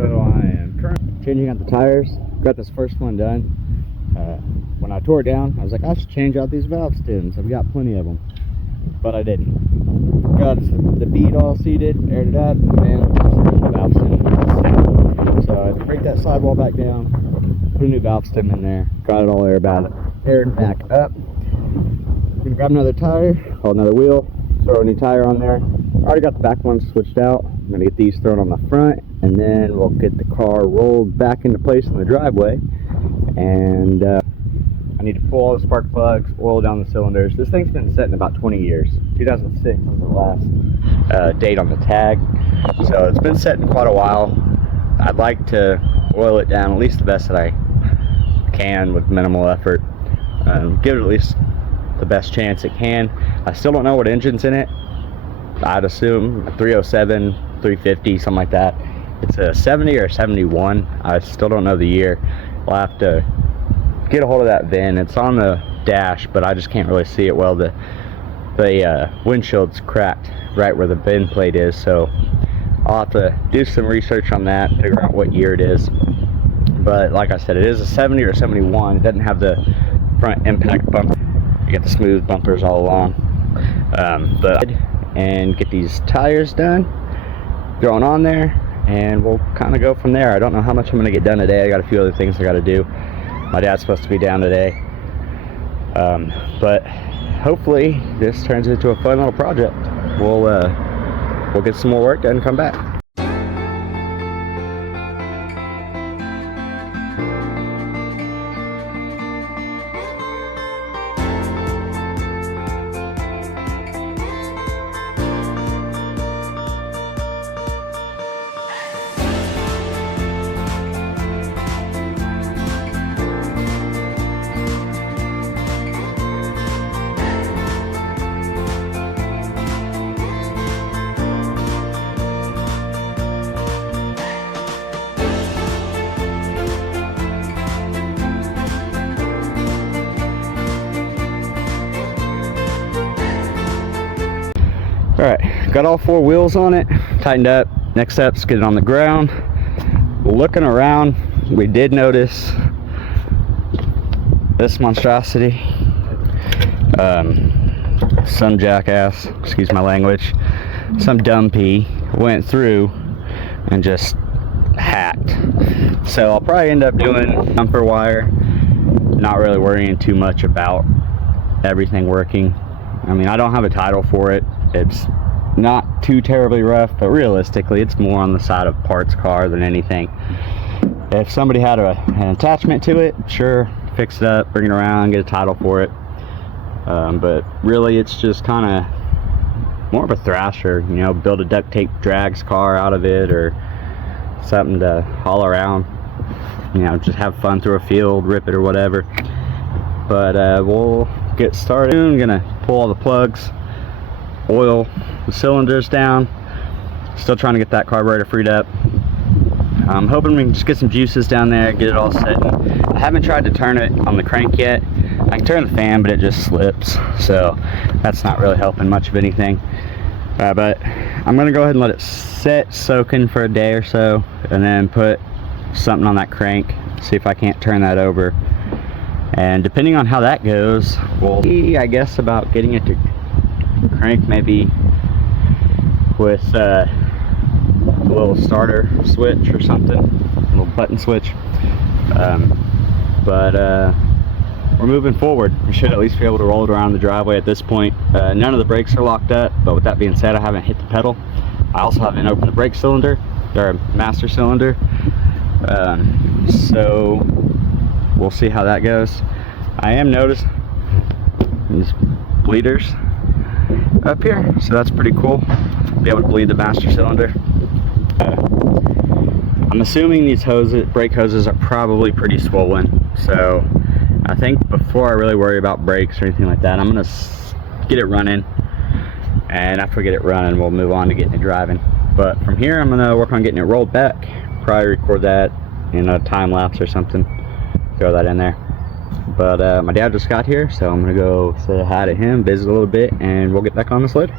So I am currently changing out the tires. Got this first one done. When I tore it down, I was like, I should change out these valve stems. I've got plenty of them, but I didn't. Got the bead all seated, aired it up, and the valve stem. So I break that sidewall back down, put a new valve stem in there, got it all aired back up. Gonna grab another tire, another wheel, throw a new tire on there. Already got the back one switched out. I'm gonna get these thrown on the front, and then we'll get the car rolled back into place in the driveway. And I need to pull all the spark plugs, oil down the cylinders. This thing's been sitting about 20 years. 2006 was the last date on the tag, so it's been sitting quite a while. I'd like to oil it down at least the best that I can with minimal effort. Give it at least the best chance it can. I still don't know what engine's in it. I'd assume a 307, 350, something like that. It's a 70 or 71. I still don't know the year. I'll have to get a hold of that VIN. It's on the dash, but I just can't really see it well. The windshield's cracked right where the VIN plate is, so I'll have to do some research on that, figure out what year it is. But like I said, it is a 70 or 71. It doesn't have the front impact bumper. You get the smooth bumpers all along. And get these tires done, thrown on there, and we'll kind of go from there. I don't know how much I'm going to get done today. I got a few other things I got to do. My dad's supposed to be down today, but hopefully this turns into a fun little project. We'll get some more work done and come back. Alright, got all four wheels on it, tightened up. Next step's get it on the ground. Looking around, we did notice this monstrosity. Some jackass, excuse my language, some dumpy went through and just hacked. So I'll probably end up doing bumper wire, not really worrying too much about everything working. I mean, I don't have a title for it. It's not too terribly rough, but realistically it's more on the side of parts car than anything. If somebody had an attachment to it, sure, fix it up, bring it around, get a title for it. But really it's just kind of more of a thrasher, you know, build a duct tape drags car out of it, or something to haul around, you know, just have fun through a field, rip it or whatever. But we'll get started. I'm gonna pull all the plugs, oil the cylinders down. Still trying to get that carburetor freed up. I'm hoping we can just get some juices down there, get it all set. I haven't tried to turn it on the crank yet. I can turn the fan, but it just slips, so that's not really helping much of anything. But I'm gonna go ahead and let it sit soaking for a day or so, and then put something on that crank, see if I can't turn that over. And depending on how that goes, we'll see, I guess, about getting it to crank, maybe with a little starter switch or something, a little button switch. We're moving forward. We should at least be able to roll it around the driveway at this point. None of the brakes are locked up, but with that being said, I haven't hit the pedal. I also haven't opened the brake cylinder, or master cylinder. So we'll see how that goes. I am noticing these bleeders up here, so that's pretty cool. Be able to bleed the master cylinder. I'm assuming these brake hoses are probably pretty swollen, so I think before I really worry about brakes or anything like that, I'm gonna get it running, and after we get it running, we'll move on to getting it driving. But from here, I'm gonna work on getting it rolled back. Probably record that in a time lapse or something, throw that in there. But my dad just got here, so I'm gonna go say hi to him, visit a little bit, and we'll get back on this later.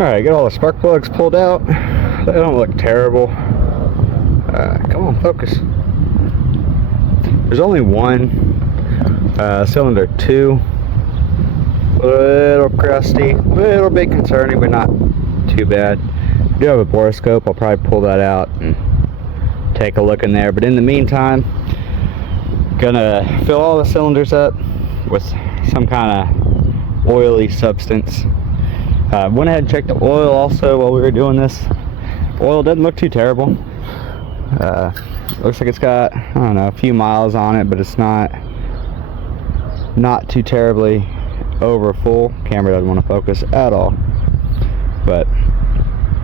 Alright, get all the spark plugs pulled out. They don't look terrible. Come on, focus. There's only one cylinder 2. A little crusty, a little bit concerning, but not too bad. I do have a borescope. I'll probably pull that out and take a look in there. But in the meantime, gonna fill all the cylinders up with some kind of oily substance. Went ahead and checked the oil also while we were doing this. Oil doesn't look too terrible. Looks like it's got, I don't know, a few miles on it, but it's not too terribly over full. Camera doesn't want to focus at all. But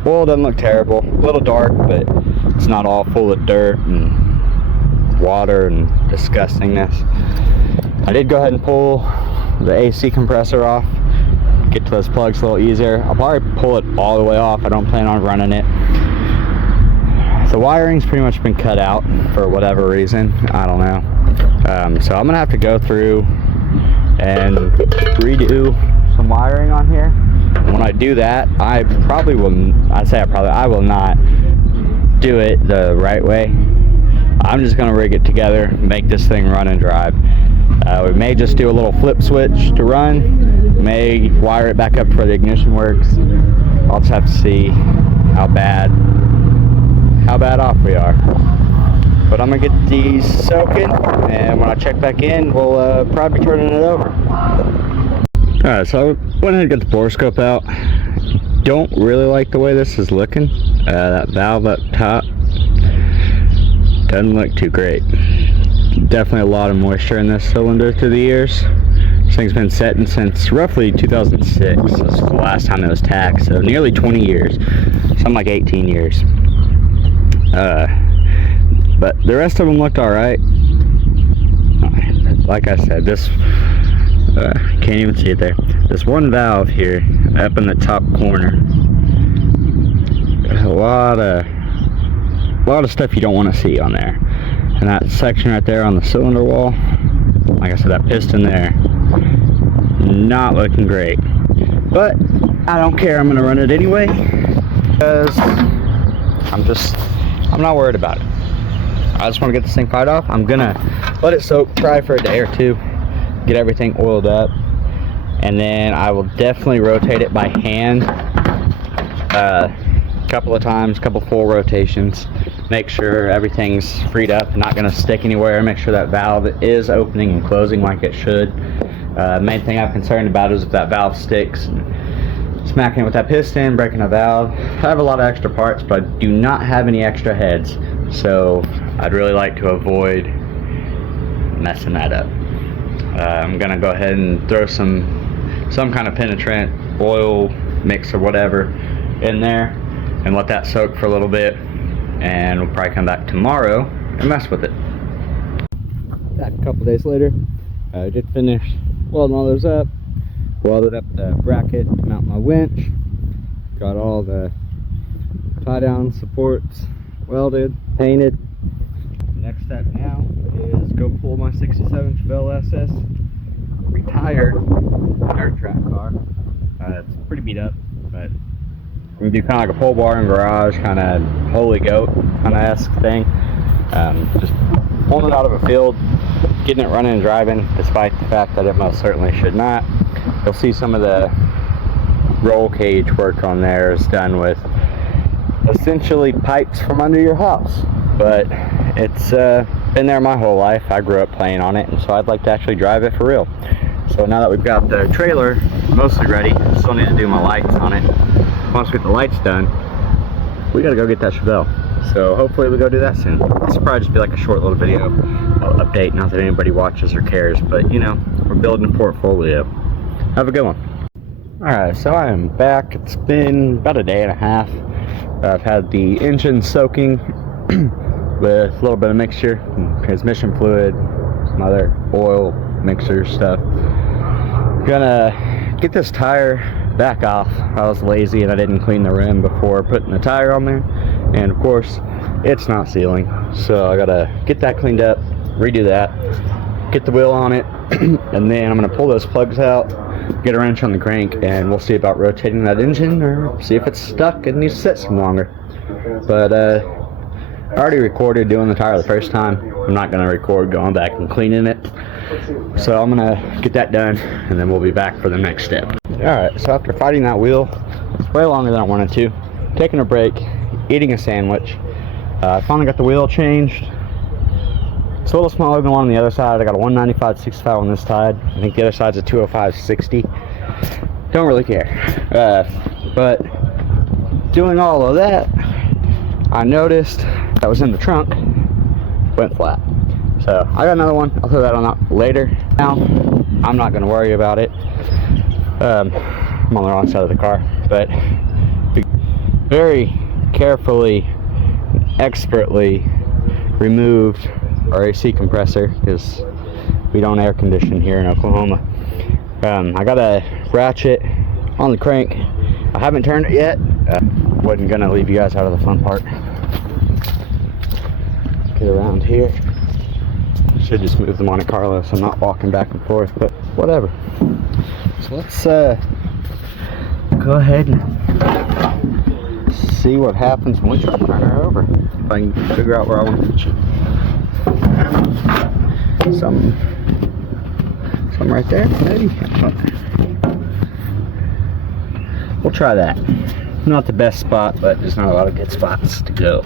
oil doesn't look terrible. A little dark, but it's not all full of dirt and water and disgustingness. I did go ahead and pull the AC compressor off. Get to those plugs a little easier. I'll probably pull it all the way off. I don't plan on running it. The wiring's pretty much been cut out for whatever reason. I don't know. So I'm gonna have to go through and redo some wiring on here. And when I do that, I will not do it the right way. I'm just gonna rig it together, make this thing run and drive. We may just do a little flip switch to run, may wire it back up before the ignition works. I'll just have to see how bad off we are. But I'm gonna get these soaking, and when I check back in, we'll probably be turning it over. Alright, so I went ahead and got the borescope out. Don't really like the way this is looking. That valve up top doesn't look too great. Definitely a lot of moisture in this cylinder through the years. This thing's been setting since roughly 2006. That's the last time it was taxed, so nearly 20 years. Something like 18 years. But the rest of them looked alright. Like I said, this can't even see it there. This one valve here up in the top corner, there's a lot of stuff you don't want to see on there. And that section right there on the cylinder wall, like I said, that piston there, not looking great. But I don't care, I'm gonna run it anyway, because I'm not worried about it. I just want to get this thing fired off. I'm gonna let it soak, dry for a day or two, get everything oiled up, and then I will definitely rotate it by hand a couple of times, couple full rotations, make sure everything's freed up, not gonna stick anywhere, make sure that valve is opening and closing like it should. Main thing I'm concerned about is if that valve sticks, smacking it with that piston, breaking a valve. I have a lot of extra parts, but I do not have any extra heads, so I'd really like to avoid messing that up. I'm gonna go ahead and throw some kind of penetrant, oil mix or whatever in there and let that soak for a little bit, and we'll probably come back tomorrow and mess with it. Back a couple days later, I did finish welding all those up. Welded up the bracket to mount my winch. Got all the tie down supports welded, painted. Next step now is go pull my 67 Chevrolet SS retired dirt track car. It's pretty beat up, but we're gonna do kind of like a pole barn garage, kind of holy goat kind of esque thing. Just pulling it out of a field, getting it running and driving, despite the fact that it most certainly should not. You'll see some of the roll cage work on there is done with essentially pipes from under your house, but it's been there my whole life. I grew up playing on it, and so I'd like to actually drive it for real. So now that we've got the trailer mostly ready, still need to do my lights on it. Once we get the lights done, we gotta go get that Chevelle. So hopefully we go do that soon. This will probably just be like a short little video update, not that anybody watches or cares, but you know, we're building a portfolio. Have a good one. Alright, so I am back. It's been about a day and a half. I've had the engine soaking with a little bit of mixture, transmission fluid, some other oil mixer stuff. Gonna get this tire back off. I was lazy and I didn't clean the rim before putting the tire on there, and of course it's not sealing, so I gotta get that cleaned up, redo that, get the wheel on it, and then I'm gonna pull those plugs out, get a wrench on the crank, and we'll see about rotating that engine or see if it's stuck and needs to sit some longer. But I already recorded doing the tire the first time. I'm not going to record going back and cleaning it. So I'm going to get that done, and then we'll be back for the next step. Alright, so after fighting that wheel way longer than I wanted to, taking a break, eating a sandwich, I finally got the wheel changed. It's a little smaller than the one on the other side. I got a 195/65 on this side. I think the other side's a 205/60. Don't really care. But doing all of that, I noticed that was in the trunk went flat. So I got another one. I'll throw that on out later. Now I'm not going to worry about it. I'm on the wrong side of the car, but very carefully, expertly removed our AC compressor because we don't air condition here in Oklahoma. I got a ratchet on the crank. I haven't turned it yet. Wasn't gonna leave you guys out of the fun part. Get around here. Should just move the Monte Carlo so I'm not walking back and forth, but whatever. So let's go ahead and see what happens when we turn her over. If I can figure out where I want to put you. Some right there, maybe. We'll try that. Not the best spot, but there's not a lot of good spots to go.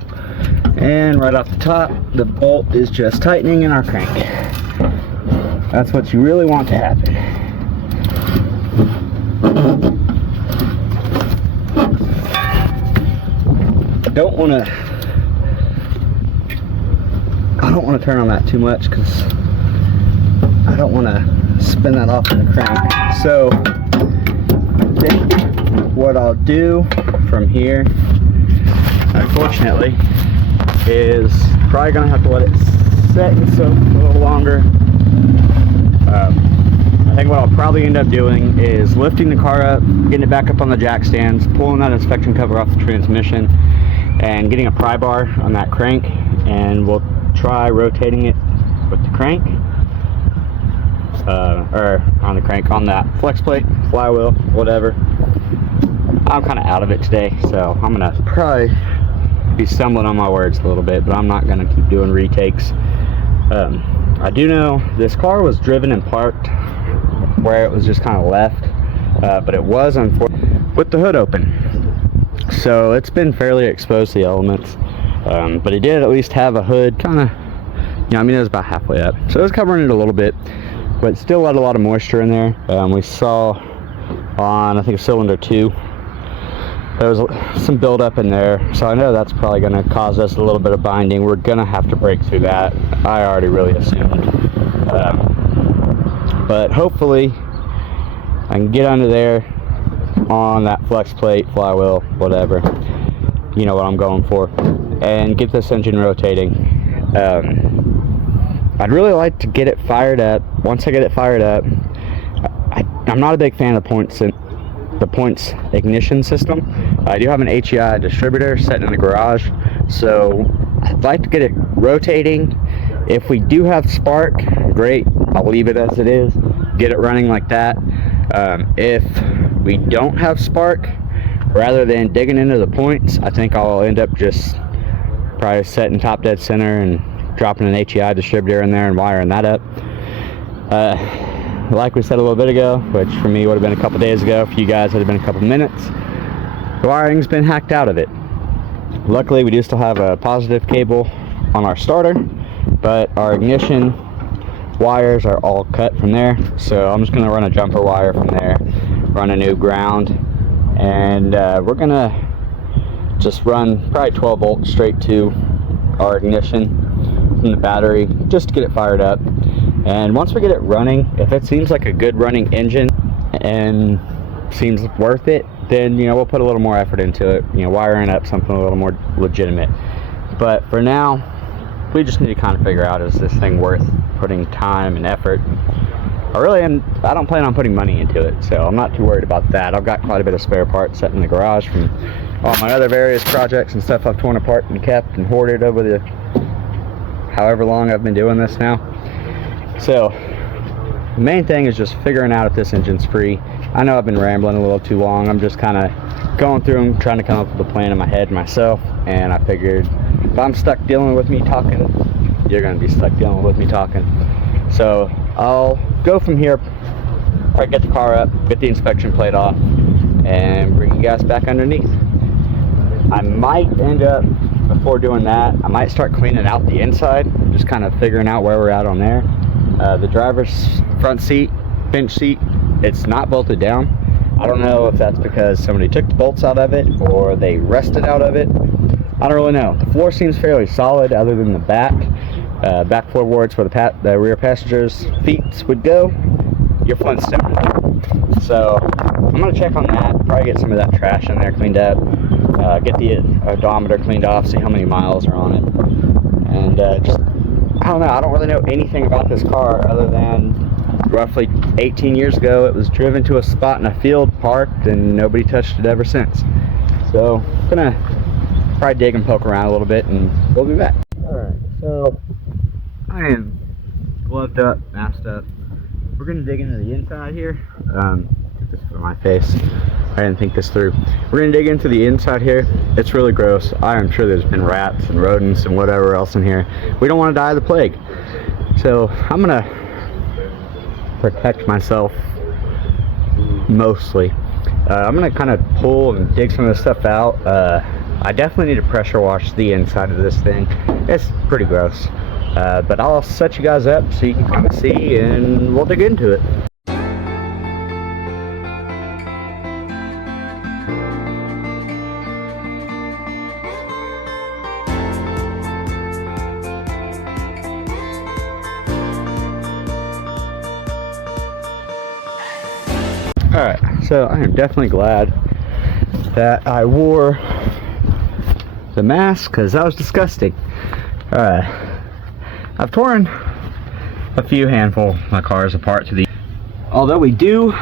And right off the top, the bolt is just tightening in our crank. That's what you really want to happen. I don't want to turn on that too much because I don't want to spin that off in the crank. So I think what I'll do from here, unfortunately, is probably gonna have to let it set and soak a little longer. I think what I'll probably end up doing is lifting the car up, getting it back up on the jack stands, pulling that inspection cover off the transmission, and getting a pry bar on that crank, and we'll try rotating it with the crank, or on the crank, on that flex plate, flywheel, whatever. I'm kind of out of it today, so I'm gonna probably be stumbling on my words a little bit, but I'm not gonna keep doing retakes. I do know this car was driven and parked where it was just kind of left, but it was unfortunate with the hood open, so it's been fairly exposed to the elements. But it did at least have a hood kind of, you know, I mean, it was about halfway up, so it was covering it a little bit, but still had a lot of moisture in there. We saw on, I think, cylinder 2, there was some buildup in there, so I know that's probably going to cause us a little bit of binding. We're going to have to break through that. I already really assumed. But hopefully I can get under there on that flex plate, flywheel, whatever. You know what I'm going for. And get this engine rotating. I'd really like to get it fired up. Once I get it fired up, I'm not a big fan of the points ignition system. I do have an HEI distributor sitting in the garage, so I'd like to get it rotating. If we do have spark, great, I'll leave it as it is, get it running like that. If we don't have spark, rather than digging into the points, I think I'll end up just probably setting top dead center and dropping an HEI distributor in there and wiring that up. Like we said a little bit ago, which for me would have been a couple days ago, for you guys it would have been a couple minutes, the wiring's been hacked out of it. Luckily we do still have a positive cable on our starter, but our ignition wires are all cut from there, so I'm just going to run a jumper wire from there, run a new ground, and we're going to just run probably 12 volts straight to our ignition from the battery just to get it fired up. And once we get it running, if it seems like a good running engine and seems worth it, then, you know, we'll put a little more effort into it, you know, wiring up something a little more legitimate. But for now, we just need to kind of figure out, is this thing worth putting time and effort? I don't plan on putting money into it, so I'm not too worried about that. I've got quite a bit of spare parts set in the garage from all my other various projects and stuff I've torn apart and kept and hoarded over the however long I've been doing this now. So the main thing is just figuring out if this engine's free. I know I've been rambling a little too long. I'm just kind of going through and trying to come up with a plan in my head myself, and I figured if I'm stuck dealing with me talking, you're going to be stuck dealing with me talking. So I'll go from here, probably get the car up, get the inspection plate off, and bring you guys back underneath. I might end up, before doing that, I might start cleaning out the inside, just kind of figuring out where we're at on there. The driver's front seat, bench seat, it's not bolted down. I don't know if that's because somebody took the bolts out of it or they rusted out of it. I don't really know. The floor seems fairly solid other than the back. Back floorboards where the rear passenger's feet would go. Your front's different. So I'm going to check on that, probably get some of that trash in there cleaned up, get the odometer cleaned off, see how many miles are on it, and just, I don't know, I don't really know anything about this car other than roughly 18 years ago it was driven to a spot in a field, parked, and nobody touched it ever since. So I'm gonna probably dig and poke around a little bit and we'll be back. Alright, so I am gloved up, masked up. We're gonna dig into the inside here. Get this for my face. I didn't think this through. We're gonna dig into the inside here. It's really gross. I am sure there's been rats and rodents and whatever else in here. We don't want to die of the plague. So I'm gonna protect myself mostly. I'm gonna kind of pull and dig some of this stuff out. I definitely need to pressure wash the inside of this thing. It's pretty gross. But I'll set you guys up so you can kind of see, and we'll dig into it. Alright, so I am definitely glad that I wore the mask, because that was disgusting. I've torn a few handful of my cars apart to the... Although we do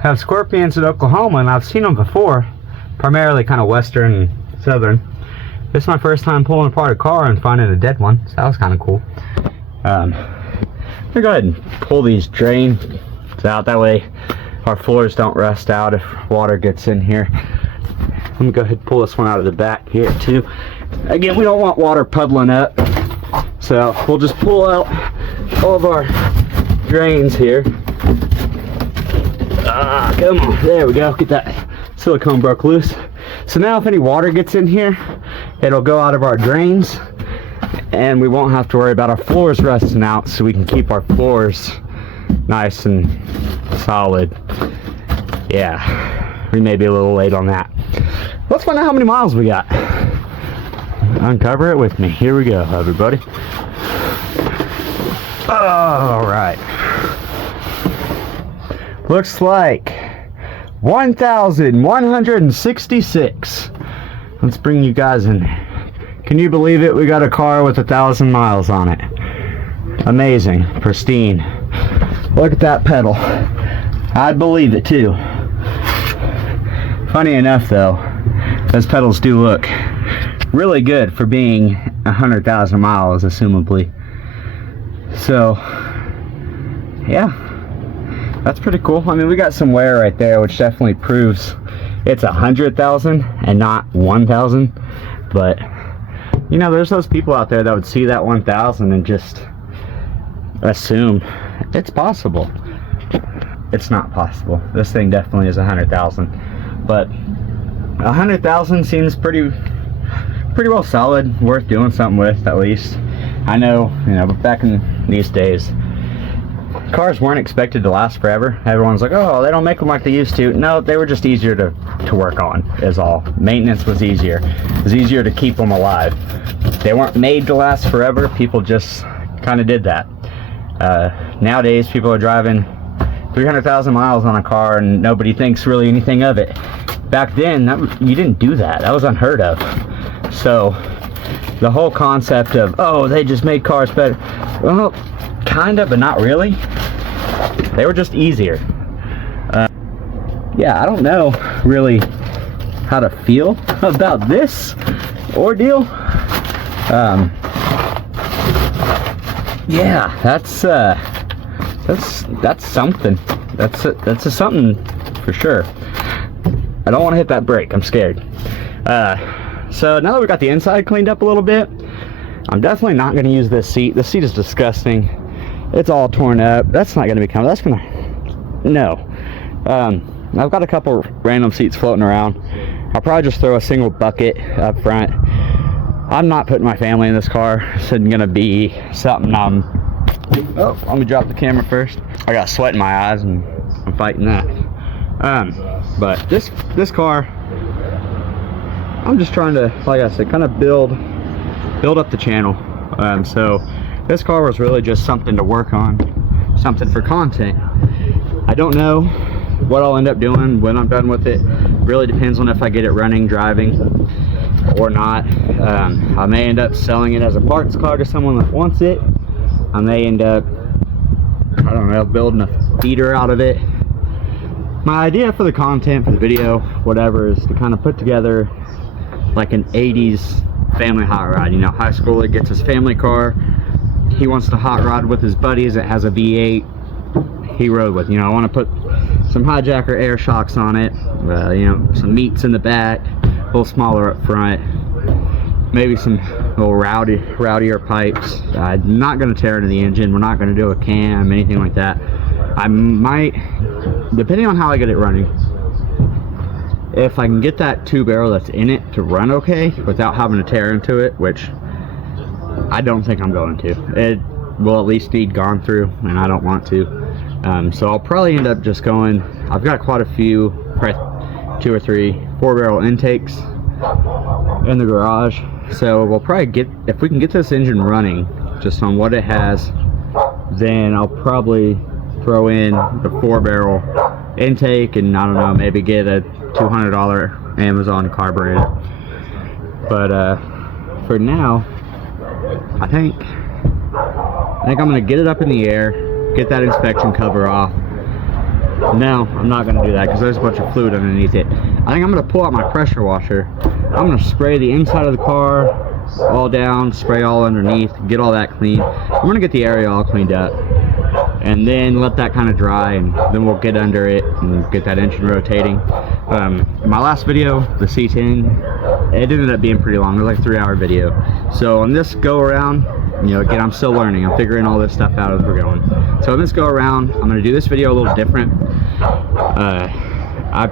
have scorpions in Oklahoma, and I've seen them before, primarily kind of western and southern. This is my first time pulling apart a car and finding a dead one, so that was kind of cool. I'm gonna go ahead and pull these drains out, that way our floors don't rust out if water gets in here. I'm gonna go ahead and pull this one out of the back here too. Again, we don't want water puddling up, so we'll just pull out all of our drains here. Come on, there we go, get that silicone broke loose. So now if any water gets in here, it'll go out of our drains, and we won't have to worry about our floors rusting out, so we can keep our floors nice and solid. Yeah, we may be a little late on that. Let's find out how many miles we got. Uncover it with me. Here we go, everybody. Alright. Looks like 1,166. Let's bring you guys in. Can you believe it? We got a car with 1,000 miles on it. Amazing. Pristine. Look at that pedal. I'd believe it too. Funny enough though, those pedals do look really good for being 100,000 miles, assumably. So, yeah, that's pretty cool. I mean, we got some wear right there, which definitely proves it's 100,000 and not 1,000. But, you know, there's those people out there that would see that 1,000 and just assume it's possible. It's not possible. This thing definitely is 100,000, but 100,000 seems pretty well solid, worth doing something with at least. I know, you know, but back in these days, cars weren't expected to last forever. Everyone's like, oh, they don't make them like they used to. No, they were just easier to work on, is all. Maintenance was easier. It was easier to keep them alive. They weren't made to last forever. People just kind of did that. Nowadays, people are driving 300,000 miles on a car and nobody thinks really anything of it. Back then, you didn't do that. That was unheard of. So, the whole concept of, oh, they just made cars better. Well, kind of, but not really. They were just easier. Yeah, I don't know really how to feel about this ordeal. Yeah, that's That's something. That's a something for sure. I don't want to hit that brake. I'm scared. So now that we got the inside cleaned up a little bit, I'm definitely not going to use this seat. This seat is disgusting. It's all torn up. That's not going to be coming. That's going to... No. I've got a couple random seats floating around. I'll probably just throw a single bucket up front. I'm not putting my family in this car. This isn't going to be something Oh, let me drop the camera first. I got sweat in my eyes and I'm fighting that. But this car, I'm just trying to, like I said, kind of build up the channel. So this car was really just something to work on, something for content. I don't know what I'll end up doing when I'm done with it. Really depends on if I get it running, driving, or not. I may end up selling it as a parts car to someone that wants it. I may end up, I don't know, building a feeder out of it. My idea for the content, for the video, whatever, is to kind of put together like an 80s family hot rod. You know, high schooler gets his family car, he wants to hot rod with his buddies, it has a V8, he rode with. You know, I want to put some hijacker air shocks on it, you know, some meats in the back, a little smaller up front, maybe some little rowdier pipes. I'm not going to tear into the engine, we're not going to do a cam, anything like that. I might, depending on how I get it running, if I can get that 2-barrel that's in it to run okay without having to tear into it, which I don't think I'm going to. It will at least need gone through, and I don't want to. So I'll probably end up just going, I've got quite a few, probably 2 or 3 4-barrel intakes in the garage. So we'll probably get, if we can get this engine running just on what it has, then I'll probably throw in the 4-barrel intake and, I don't know, maybe get a $200 Amazon carburetor. But for now, I think I'm gonna get it up in the air, get that inspection cover off. No, I'm not gonna do that because there's a bunch of fluid underneath it. I think I'm gonna pull out my pressure washer. I'm gonna spray the inside of the car all down, spray all underneath, get all that clean. I'm gonna get the area all cleaned up and then let that kind of dry, and then we'll get under it and get that engine rotating. My last video, the C10, it ended up being pretty long. It was like a 3-hour video. So on this go around, you know, again, I'm still learning. I'm figuring all this stuff out as we're going. So on this go around, I'm going to do this video a little different. I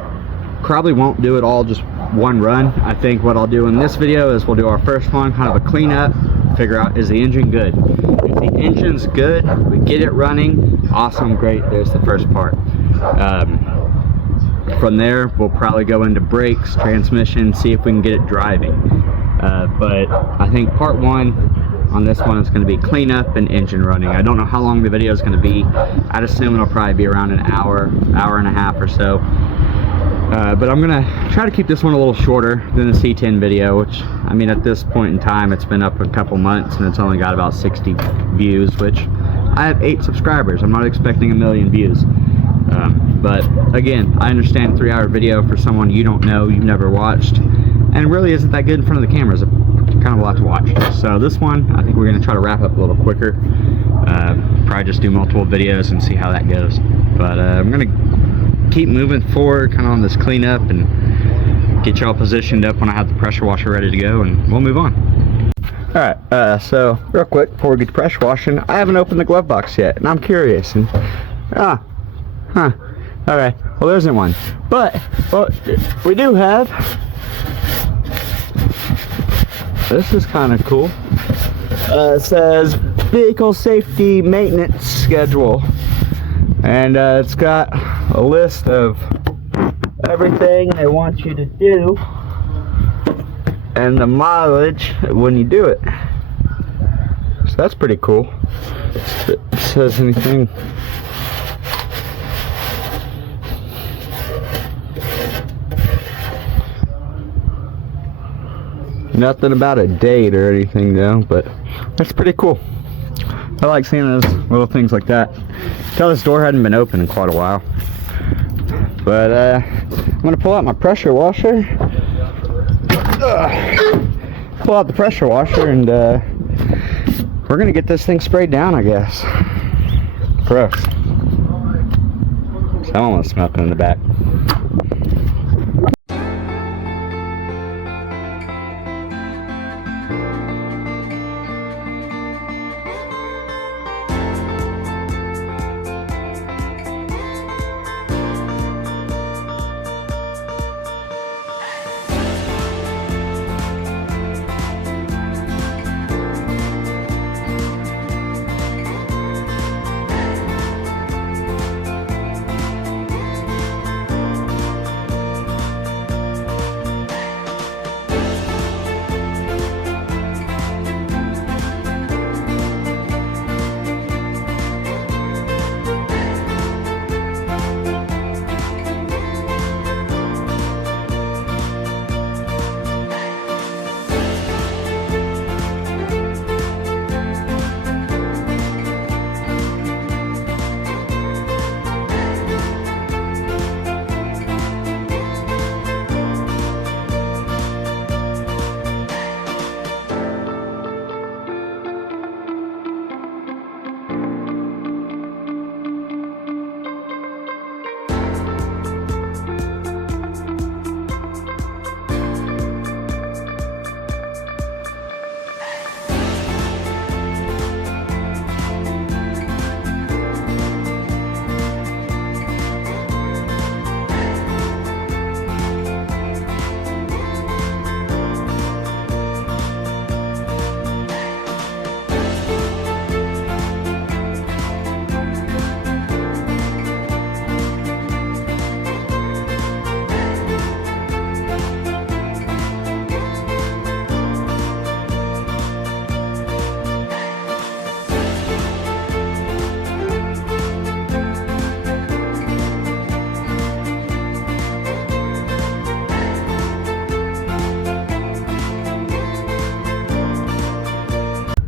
probably won't do it all just one run. I think what I'll do in this video is we'll do our first one, kind of a cleanup, figure out, is the engine good? If the engine's good, we get it running, awesome, great, there's the first part. From there, we'll probably go into brakes, transmission, see if we can get it driving. But I think part 1 on this one is going to be cleanup and engine running. I don't know how long the video is going to be. I'd assume it'll probably be around an hour and a half or so. But I'm going to try to keep this one a little shorter than the C10 video, which, I mean, at this point in time, it's been up a couple months and it's only got about 60 views, which I have 8 subscribers. I'm not expecting a million views. But again, I understand 3-hour video for someone you don't know, you've never watched, and really isn't that good in front of the camera. It's kind of a lot to watch. So this one, I think we're going to try to wrap up a little quicker. Probably just do multiple videos and see how that goes. But I'm going to keep moving forward kind of on this cleanup and get y'all positioned up when I have the pressure washer ready to go, and we'll move on. Alright, so real quick before we get to pressure washing, I haven't opened the glove box yet, and I'm curious. And okay, well, there isn't one, but what we do have, this is kind of cool. It says vehicle safety maintenance schedule, and it's got a list of everything they want you to do and the mileage when you do it. So that's pretty cool. If it says anything. Nothing about a date or anything though, but that's pretty cool. I like seeing those little things like that. Tell this door hadn't been open in quite a while. But I'm gonna pull out my pressure washer. Pull out the pressure washer, and we're gonna get this thing sprayed down, I guess. Gross. So I'm almost smoking in the back.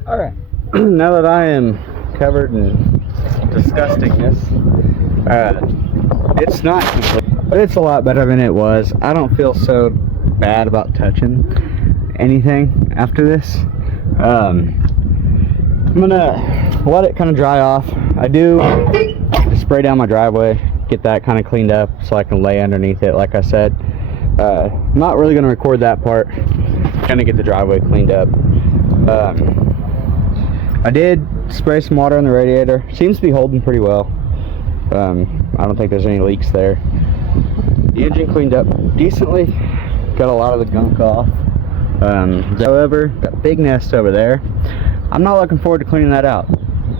Alright, now that I am covered in disgustingness, it's not complete, but it's a lot better than it was. I don't feel so bad about touching anything after this. I'm gonna let it kind of dry off. I do spray down my driveway, get that kind of cleaned up so I can lay underneath it like I said. I'm not really gonna record that part, kind of get the driveway cleaned up. I did spray some water on the radiator. Seems to be holding pretty well. I don't think there's any leaks there. The engine cleaned up decently. Got a lot of the gunk off. However, that big nest over there, I'm not looking forward to cleaning that out.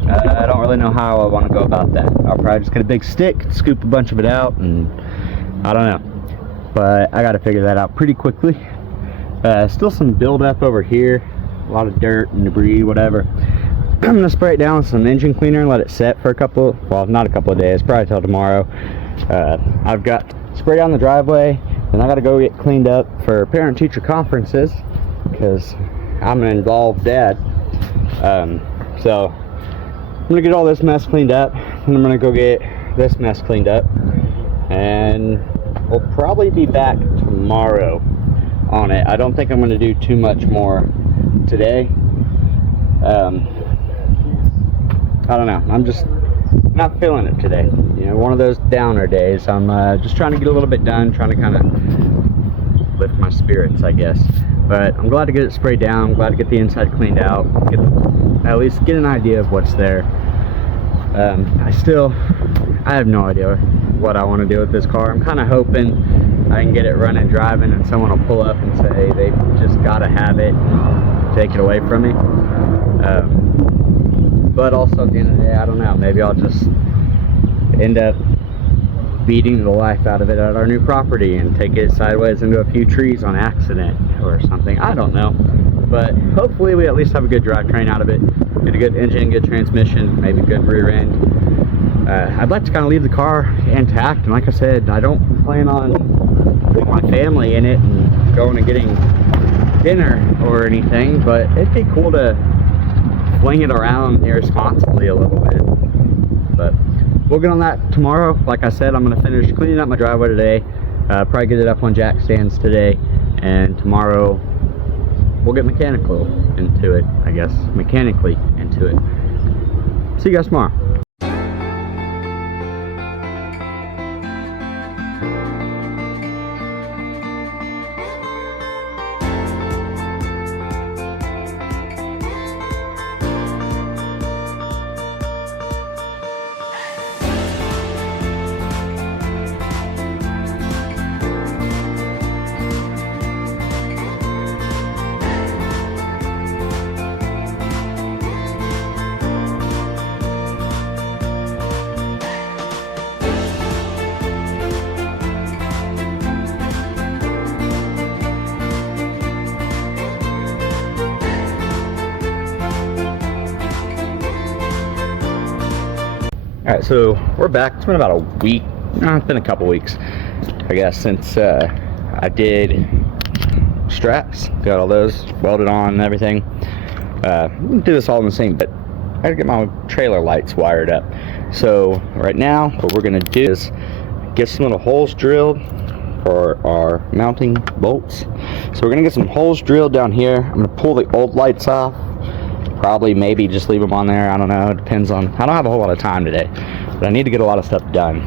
I don't really know how I want to go about that. I'll probably just get a big stick, scoop a bunch of it out, and I don't know. But I got to figure that out pretty quickly. Still some buildup over here. A lot of dirt and debris, whatever. I'm gonna spray it down with some engine cleaner and let it set for a couple, well, not a couple of days, probably till tomorrow. I've got spray down the driveway, and I gotta go get cleaned up for parent-teacher conferences because I'm an involved dad. So I'm gonna get all this mess cleaned up, and I'm gonna go get this mess cleaned up, and we'll probably be back tomorrow on it. I don't think I'm gonna do too much more today. I don't know, I'm just not feeling it today. You know, one of those downer days. I'm just trying to get a little bit done, trying to kind of lift my spirits, I guess. But I'm glad to get it sprayed down. I'm glad to get the inside cleaned out, at least get an idea of what's there. I have no idea what I want to do with this car. I'm kind of hoping I can get it running, driving, and someone will pull up and say they've just got to have it, take it away from me. But also at the end of the day, I don't know, maybe I'll just end up beating the life out of it at our new property and take it sideways into a few trees on accident or something. I don't know, but hopefully we at least have a good drivetrain out of it, get a good engine, good transmission, maybe good rear end. I'd like to kind of leave the car intact, and like I said, I don't plan on putting my family in it and going and getting dinner or anything, but it'd be cool to fling it around irresponsibly a little bit. But we'll get on that tomorrow. Like I said, I'm going to finish cleaning up my driveway today, probably get it up on jack stands today, and tomorrow we'll get mechanically into it. See you guys tomorrow. Alright, so we're back. It's been about a week, it's been a couple weeks, I guess, since I did straps. Got all those welded on and everything. We do this all in the same, but I gotta get my trailer lights wired up. So right now, what we're gonna do is get some little holes drilled for our mounting bolts. So we're gonna get some holes drilled down here. I'm gonna pull the old lights off. Probably maybe just leave them on there. I don't know. It depends on. I don't have a whole lot of time today, but I need to get a lot of stuff done.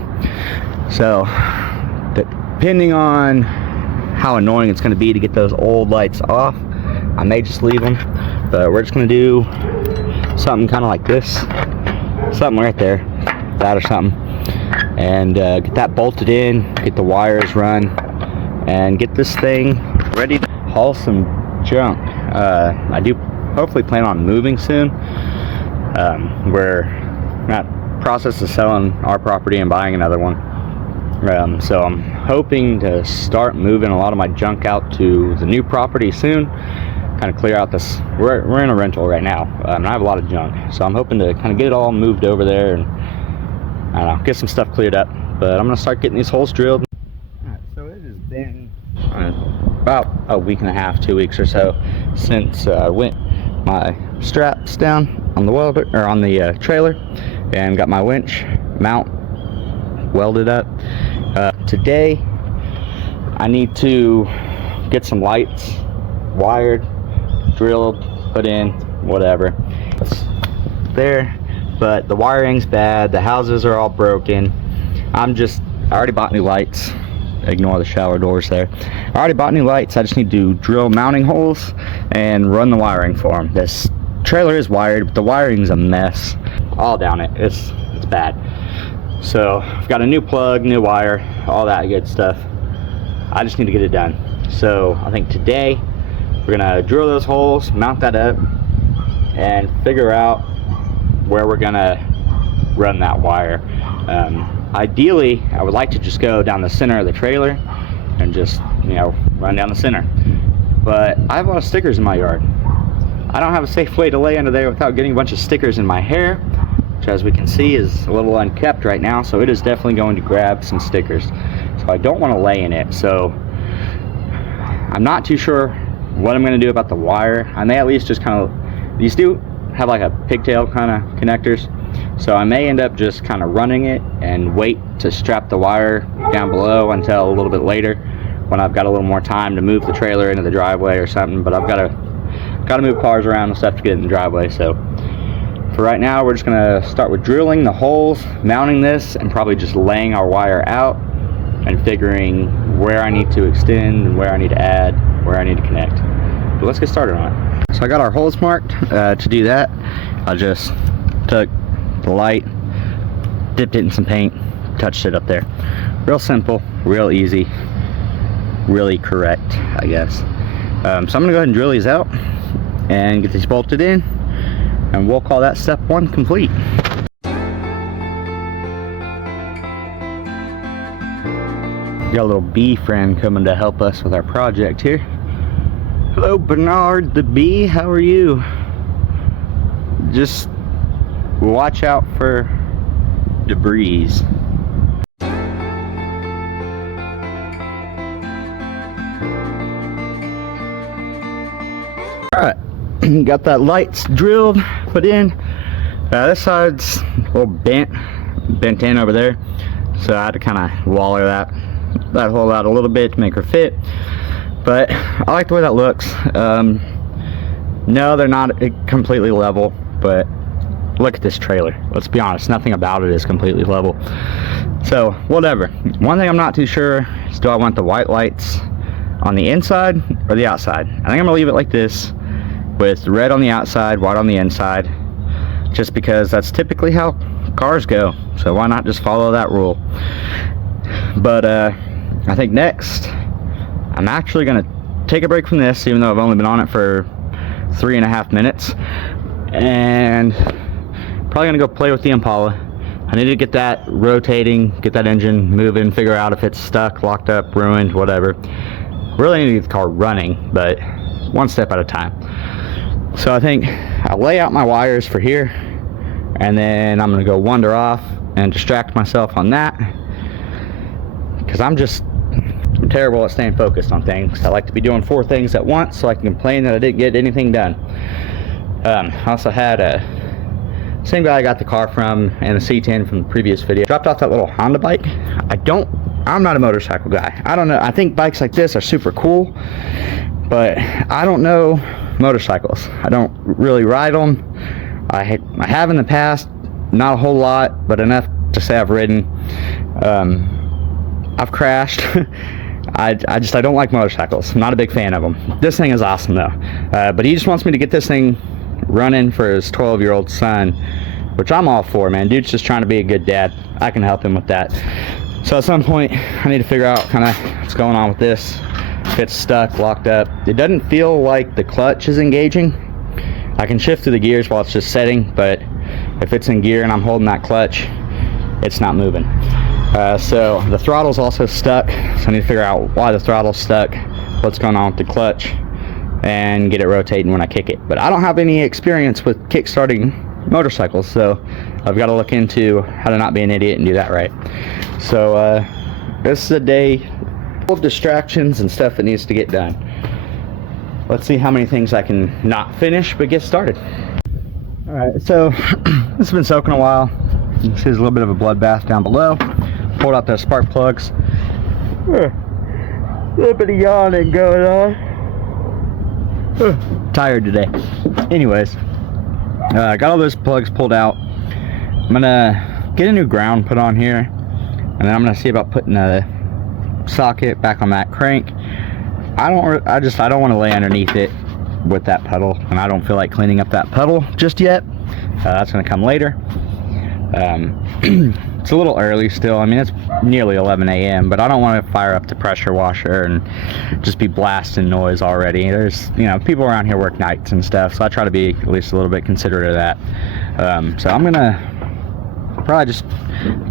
So depending on how annoying it's going to be to get those old lights off, I may just leave them. But we're just going to do something kind of like this, something right there, that or something, and get that bolted in, get the wires run, and get this thing ready to haul some junk. I do hopefully plan on moving soon. We're not process of selling our property and buying another one. So I'm hoping to start moving a lot of my junk out to the new property soon. Kind of clear out this. We're in a rental right now, and I have a lot of junk. So I'm hoping to kind of get it all moved over there and I don't know, get some stuff cleared up. But I'm gonna start getting these holes drilled. Alright, so it has been about a week and a half, 2 weeks or so since I went my straps down on the welder or on the trailer and got my winch mount welded up. Today I need to get some lights wired, drilled, put in, whatever. It's there, but the wiring's bad, the houses are all broken. I already bought new lights. Ignore the shower doors there. I already bought new lights. I just need to drill mounting holes and run the wiring for them. This trailer is wired, but the wiring's a mess all down it. It's bad. So I've got a new plug, new wire, all that good stuff. I just need to get it done. So I think today we're gonna drill those holes, mount that up, and figure out where we're gonna run that wire. Ideally, I would like to just go down the center of the trailer and just, run down the center. But I have a lot of stickers in my yard. I don't have a safe way to lay under there without getting a bunch of stickers in my hair, which as we can see is a little unkept right now, so it is definitely going to grab some stickers. So I don't want to lay in it, so I'm not too sure what I'm going to do about the wire. I may at least just these do have like a pigtail kind of connectors. So I may end up just kind of running it and wait to strap the wire down below until a little bit later when I've got a little more time to move the trailer into the driveway or something. But I've got to move cars around and stuff to get in the driveway. So for right now, we're just going to start with drilling the holes, mounting this, and probably just laying our wire out and figuring where I need to extend and where I need to add, where I need to connect. But let's get started on it. So I got our holes marked. To do that, I just took the light, dipped it in some paint, touched it up there. Real simple, real easy, really correct, I guess. So I'm gonna go ahead and drill these out and get these bolted in, and we'll call that step one complete. Got a little bee friend coming to help us with our project here. Hello, Bernard the bee, how are you? Just watch out for debris. Alright, got that lights drilled, put in. This side's a little bent in over there, so I had to kind of waller that hole out a little bit to make her fit. But I like the way that looks. No, they're not completely level, but look at this trailer. Let's be honest, nothing about it is completely level. So, whatever. One thing I'm not too sure is, do I want the white lights on the inside or the outside? I think I'm gonna leave it like this, with red on the outside, white on the inside, just because that's typically how cars go. So why not just follow that rule? But I think next, I'm actually gonna take a break from this, even though I've only been on it for 3.5 minutes, and probably gonna go play with the Impala. I need to get that rotating, get that engine moving, figure out if it's stuck, locked up, ruined, whatever. Really need to get the car running, but one step at a time. So I think I'll lay out my wires for here, and then I'm gonna go wander off, and distract myself on that, because I'm terrible at staying focused on things. I like to be doing 4 things at once so I can complain that I didn't get anything done. I also had same guy I got the car from and the C10 from the previous video. Dropped off that little Honda bike. I'm not a motorcycle guy. I don't know. I think bikes like this are super cool, but I don't know motorcycles. I don't really ride them. I have in the past, not a whole lot, but enough to say I've ridden. I've crashed. I don't like motorcycles. I'm not a big fan of them. This thing is awesome though. But he just wants me to get this thing running for his 12-year-old son, which I'm all for, man. Dude's just trying to be a good dad. I can help him with that. So at some point, I need to figure out kind of what's going on with this. If it's stuck, locked up. It doesn't feel like the clutch is engaging. I can shift through the gears while it's just setting, but if it's in gear and I'm holding that clutch, it's not moving. So the throttle's also stuck, so I need to figure out why the throttle's stuck, what's going on with the clutch, and get it rotating when I kick it. But I don't have any experience with kick starting motorcycles, so I've got to look into how to not be an idiot and do that right. So this is a day full of distractions and stuff that needs to get done. Let's see how many things I can not finish but get started. Alright, so this has been soaking a while. You can see there's a little bit of a bloodbath down below. Pulled out those spark plugs. A little bit of yawning going on. Tired today. Anyways, got all those plugs pulled out. I'm gonna get a new ground put on here, and then I'm gonna see about putting a socket back on that crank. I don't want to lay underneath it with that puddle, and I don't feel like cleaning up that puddle just yet. That's gonna come later. It's a little early still. I mean, it's nearly 11 a.m., but I don't want to fire up the pressure washer and just be blasting noise already. There's, you know, people around here work nights and stuff, so I try to be at least a little bit considerate of that. So I'm gonna probably just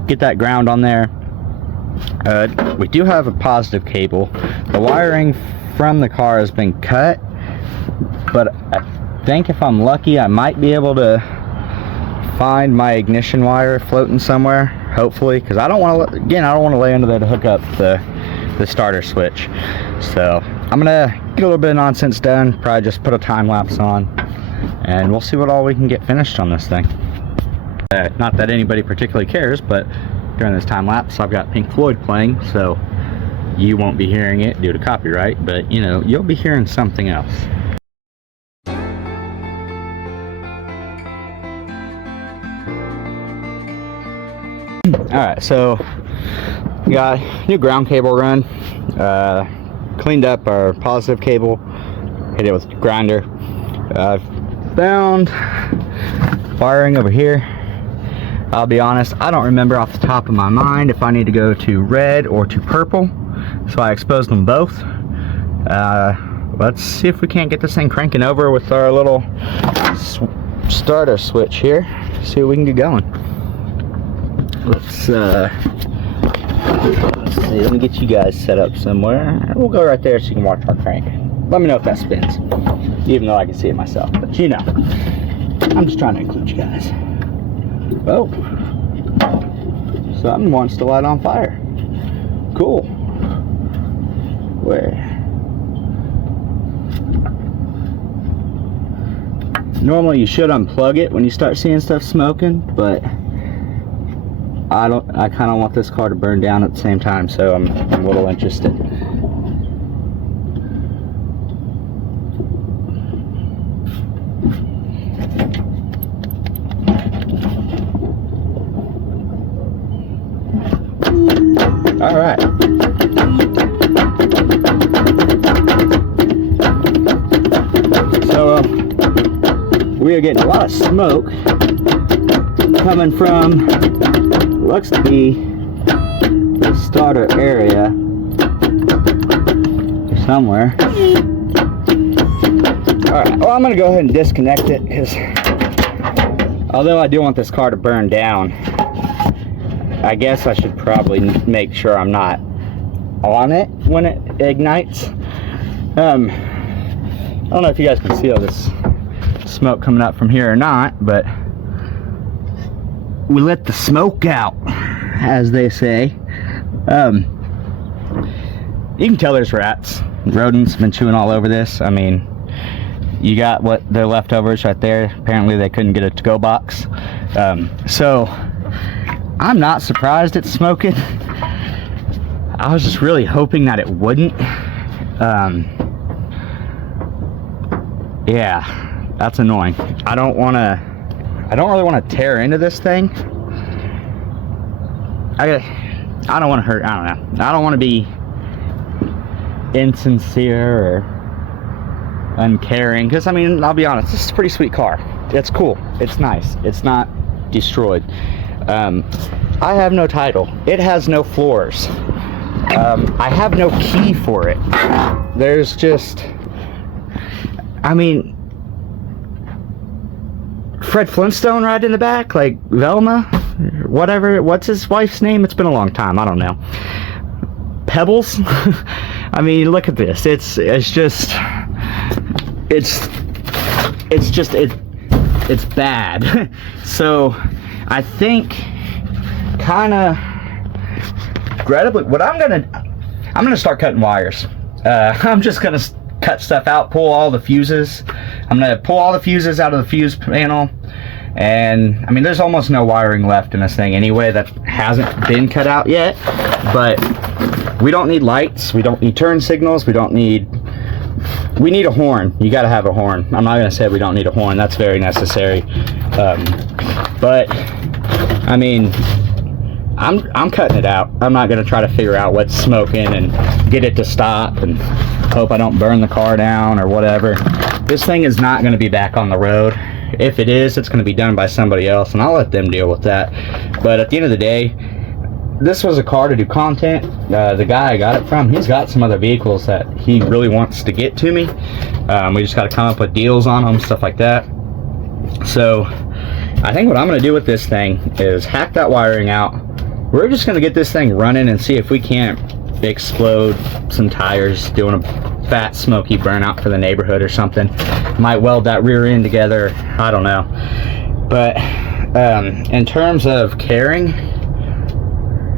get that ground on there. We do have a positive cable. The wiring from the car has been cut, but I think if I'm lucky, I might be able to find my ignition wire floating somewhere, hopefully, because I don't want to, again, I don't want to lay under there to hook up the starter switch. So I'm gonna get a little bit of nonsense done, probably just put a time lapse on, and we'll see what all we can get finished on this thing. Not that anybody particularly cares, but during this time lapse I've got Pink Floyd playing, so you won't be hearing it due to copyright, but you know, you'll be hearing something else. Alright, so we got new ground cable run. Cleaned up our positive cable, hit it with a grinder. Found wiring over here. I'll be honest, I don't remember off the top of my mind if I need to go to red or to purple, so I exposed them both. Let's see if we can't get this thing cranking over with our little starter switch here. See what we can get going. Let's see, let me get you guys set up somewhere. We'll go right there so you can watch our crank. Let me know if that spins, even though I can see it myself, but you know, I'm just trying to include you guys. Oh, something wants to light on fire. Cool. Where? Normally you should unplug it when you start seeing stuff smoking, but I kind of want this car to burn down at the same time, so I'm a little interested. All right. So we are getting a lot of smoke coming from, looks to be the starter area somewhere. Alright, well, I'm going to go ahead and disconnect it, because although I do want this car to burn down, I guess I should probably make sure I'm not on it when it ignites. I don't know if you guys can see all this smoke coming up from here or not, but we let the smoke out, as they say. You can tell there's rats. Rodents have been chewing all over this. I mean, you got what their leftovers right there. Apparently they couldn't get a to-go box. So I'm not surprised it's smoking. I was just really hoping that it wouldn't. Yeah, that's annoying. I don't really want to tear into this thing. I don't want to hurt. I don't know. I don't want to be insincere or uncaring, because I mean, I'll be honest, this is a pretty sweet car. It's cool, it's nice, it's not destroyed. I have no title, it has no floors, I have no key for it. There's just, I mean, Fred Flintstone right in the back, like Velma, whatever, what's his wife's name? It's been a long time, I don't know. Pebbles. I mean, look at this. It's bad. So I think kind of regrettably, what I'm gonna start cutting wires. I'm just gonna cut stuff out, pull all the fuses. I'm gonna pull all the fuses out of the fuse panel. And I mean, there's almost no wiring left in this thing anyway that hasn't been cut out yet. But we don't need lights, we don't need turn signals, we need a horn. You gotta have a horn. I'm not gonna say we don't need a horn, that's very necessary. But I mean, I'm cutting it out. I'm not gonna try to figure out what's smoking and get it to stop and hope I don't burn the car down or whatever. This thing is not gonna be back on the road. If it is, it's gonna be done by somebody else, and I'll let them deal with that. But at the end of the day, this was a car to do content. The guy I got it from, he's got some other vehicles that he really wants to get to me. We just got to come up with deals on them, stuff like that. So I think what I'm going to do with this thing is hack that wiring out. We're just going to get this thing running and see if we can't explode some tires doing a fat smoky burnout for the neighborhood or something. Might weld that rear end together, I don't know. But in terms of caring,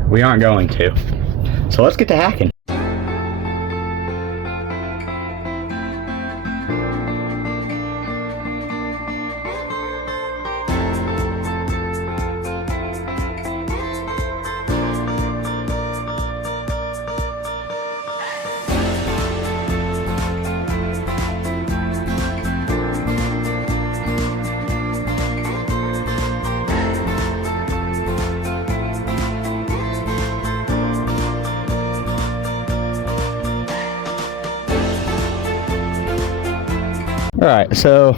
we aren't going to. So let's get to hacking. Alright, so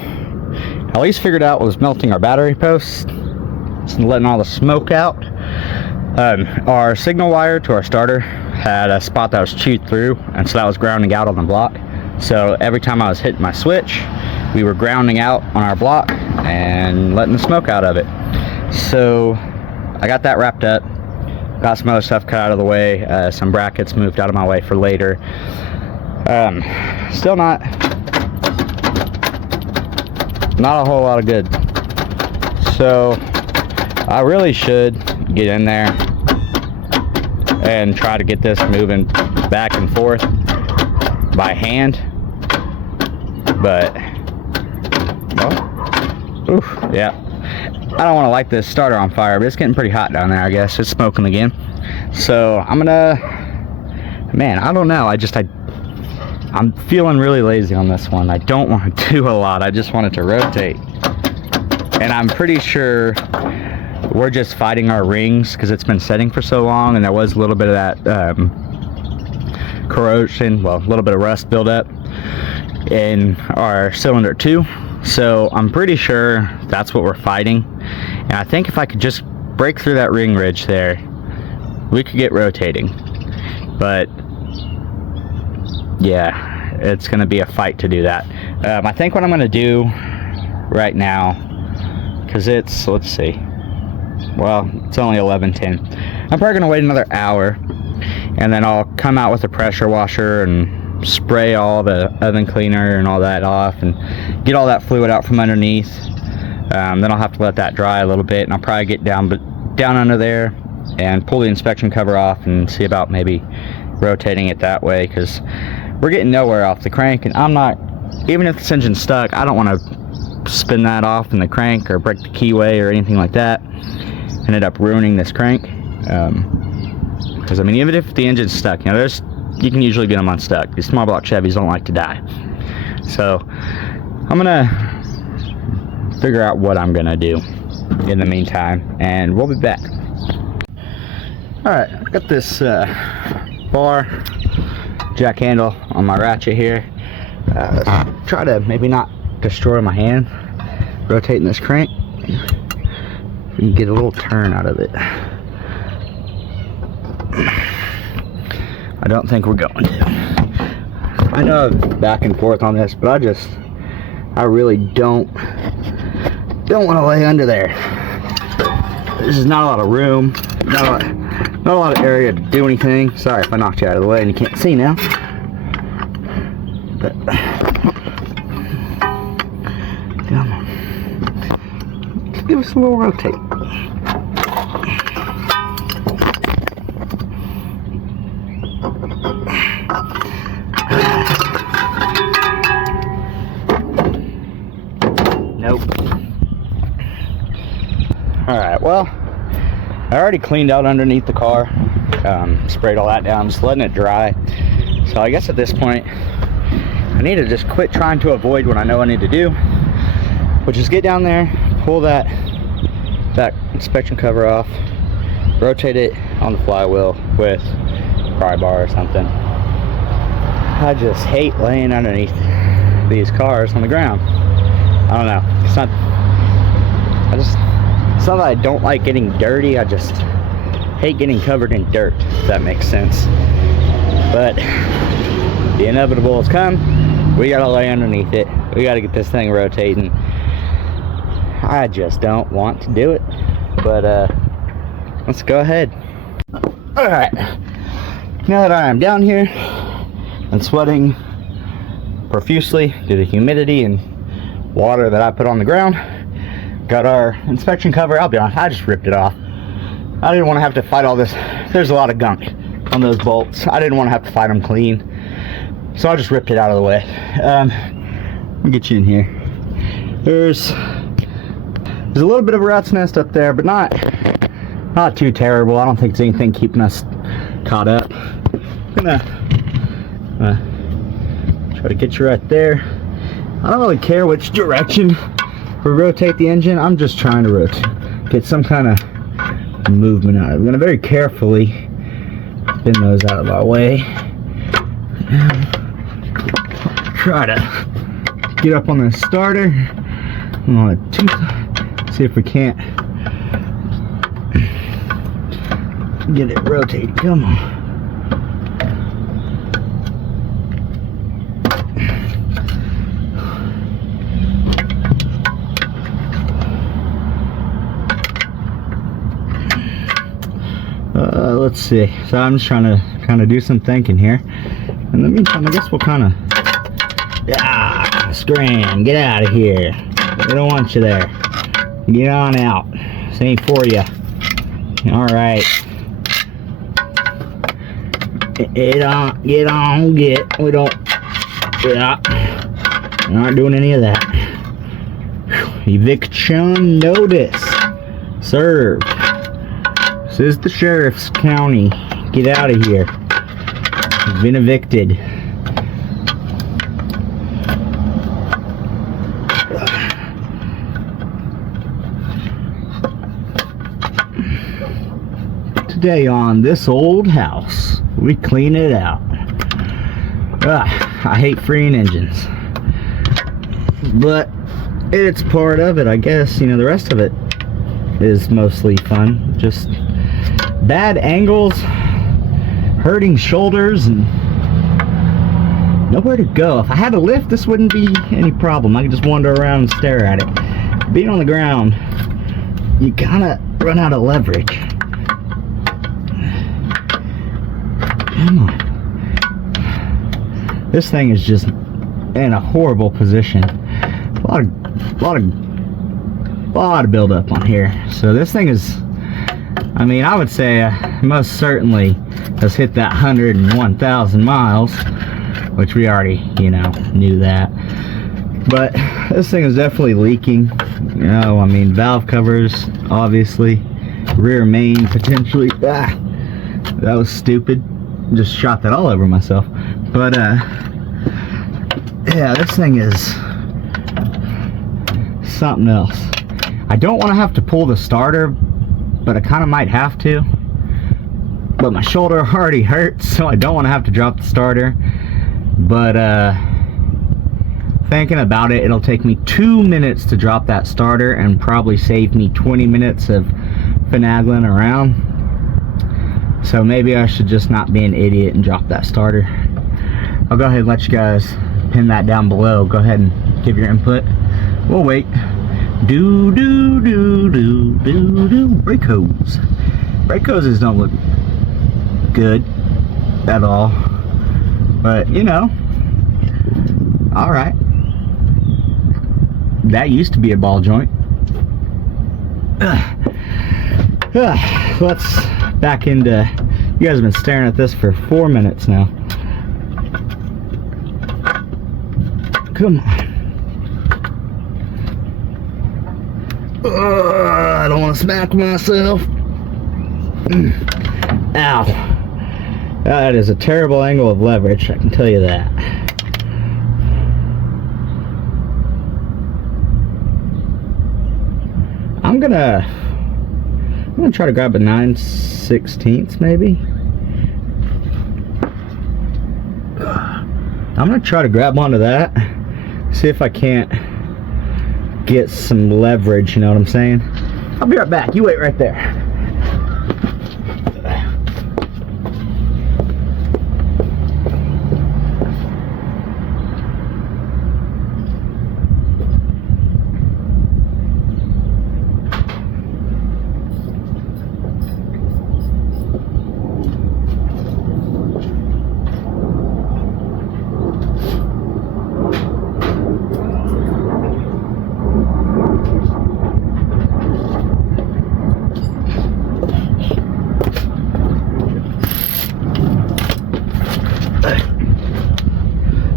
at least figured out what was melting our battery posts and letting all the smoke out. Our signal wire to our starter had a spot that was chewed through, and so that was grounding out on the block. So every time I was hitting my switch, we were grounding out on our block and letting the smoke out of it. So I got that wrapped up, got some other stuff cut out of the way, some brackets moved out of my way for later. Still not a whole lot of good. So I really should get in there and try to get this moving back and forth by hand, but well, oof, yeah, I don't want to light this starter on fire, but it's getting pretty hot down there. I guess it's smoking again. So I'm gonna, man, I don't know, I'm feeling really lazy on this one. I don't want to do a lot. I just want it to rotate. And I'm pretty sure we're just fighting our rings because it's been setting for so long, and there was a little bit of that corrosion, well, a little bit of rust buildup in our cylinder 2. So I'm pretty sure that's what we're fighting. And I think if I could just break through that ring ridge there, we could get rotating. But yeah, it's gonna be a fight to do that. I think what I'm gonna do right now, because it's, let's see, well, it's only 11:10. I'm probably gonna wait another hour, and then I'll come out with a pressure washer and spray all the oven cleaner and all that off and get all that fluid out from underneath. Then I'll have to let that dry a little bit, and I'll probably get down under there and pull the inspection cover off and see about maybe rotating it that way, because we're getting nowhere off the crank, and I'm not, even if this engine's stuck, I don't want to spin that off in the crank or break the keyway or anything like that, ended up ruining this crank. Because I mean, even if the engine's stuck, you know, you can usually get them unstuck. These small block Chevys don't like to die. So I'm gonna figure out what I'm gonna do in the meantime, and we'll be back. All right, I got this bar jack handle on my ratchet here. Try to maybe not destroy my hand rotating this crank. We can get a little turn out of it. I don't think we're going to. I know I'm back and forth on this, but I really don't want to lay under there. There's just not a lot of room, not a lot of area to do anything. Sorry if I knocked you out of the way and you can't see now. But come on, just give us a little rotate. Nope. Alright, well, I already cleaned out underneath the car, sprayed all that down, just letting it dry. So I guess at this point, I need to just quit trying to avoid what I know I need to do, which is get down there, pull that inspection cover off, rotate it on the flywheel with a pry bar or something. I just hate laying underneath these cars on the ground. I don't know. It's not that I don't like getting dirty. I just hate getting covered in dirt, if that makes sense. But the inevitable has come. We gotta lay underneath it. We gotta get this thing rotating. I just don't want to do it. But let's go ahead. Alright. Now that I am down here and sweating profusely due to humidity and water that I put on the ground, got our inspection cover. I'll be honest, I just ripped it off. I didn't want to have to fight all this. There's a lot of gunk on those bolts. I didn't want to have to fight them clean, so I just ripped it out of the way. Let me get you in here. There's a little bit of a rat's nest up there, but not too terrible. I don't think there's anything keeping us caught up. I'm gonna try to get you right there. I don't really care which direction we rotate the engine. I'm just trying to get some kind of movement out of it. I'm going to very carefully spin those out of our way. Try to get up on the starter. I'm going to see if we can't get it rotated. Come on. Let's see. So I'm just trying to kind of do some thinking here. In the meantime, I guess we'll kind of scram, get out of here. We don't want you there. Get on out. This ain't for you. All right. Get on. We don't. Yeah. We're not doing any of that. Eviction notice served. This is the sheriff's county. Get out of here. You've been evicted. Today on this old house, we clean it out. I hate freeing engines, but it's part of it, I guess. You know, the rest of it is mostly fun. Just bad angles, hurting shoulders, and nowhere to go. If I had a lift, this wouldn't be any problem. I could just wander around and stare at it. Being on the ground, you kind of run out of leverage. Come on. This thing is just in a horrible position. A lot of a lot of buildup on here. So this thing is, I mean, I would say most certainly has hit that 101,000 miles, which we already, you know, knew that. But this thing is definitely leaking. You know, I mean, valve covers, obviously, rear main potentially. Ah, that was stupid. Just shot that all over myself. But yeah, this thing is something else. I don't want to have to pull the starter, but I kind of might have to. But my shoulder already hurts, so I don't want to have to drop the starter. But thinking about it, it'll take me 2 minutes to drop that starter and probably save me 20 minutes of finagling around. So maybe I should just not be an idiot and drop that starter. I'll go ahead and let you guys pin that down below. Go ahead and give your input. We'll wait. Brake hose. Brake hoses don't look good at all, but you know, all right. That used to be a ball joint. Let's back into. You guys have been staring at this for 4 minutes now. Come on. I don't want to smack myself. Ow. That is a terrible angle of leverage, I can tell you that. I'm gonna try to grab a 9/16 maybe. I'm gonna try to grab onto that. See if I can't get some leverage, you know what I'm saying? I'll be right back. You wait right there.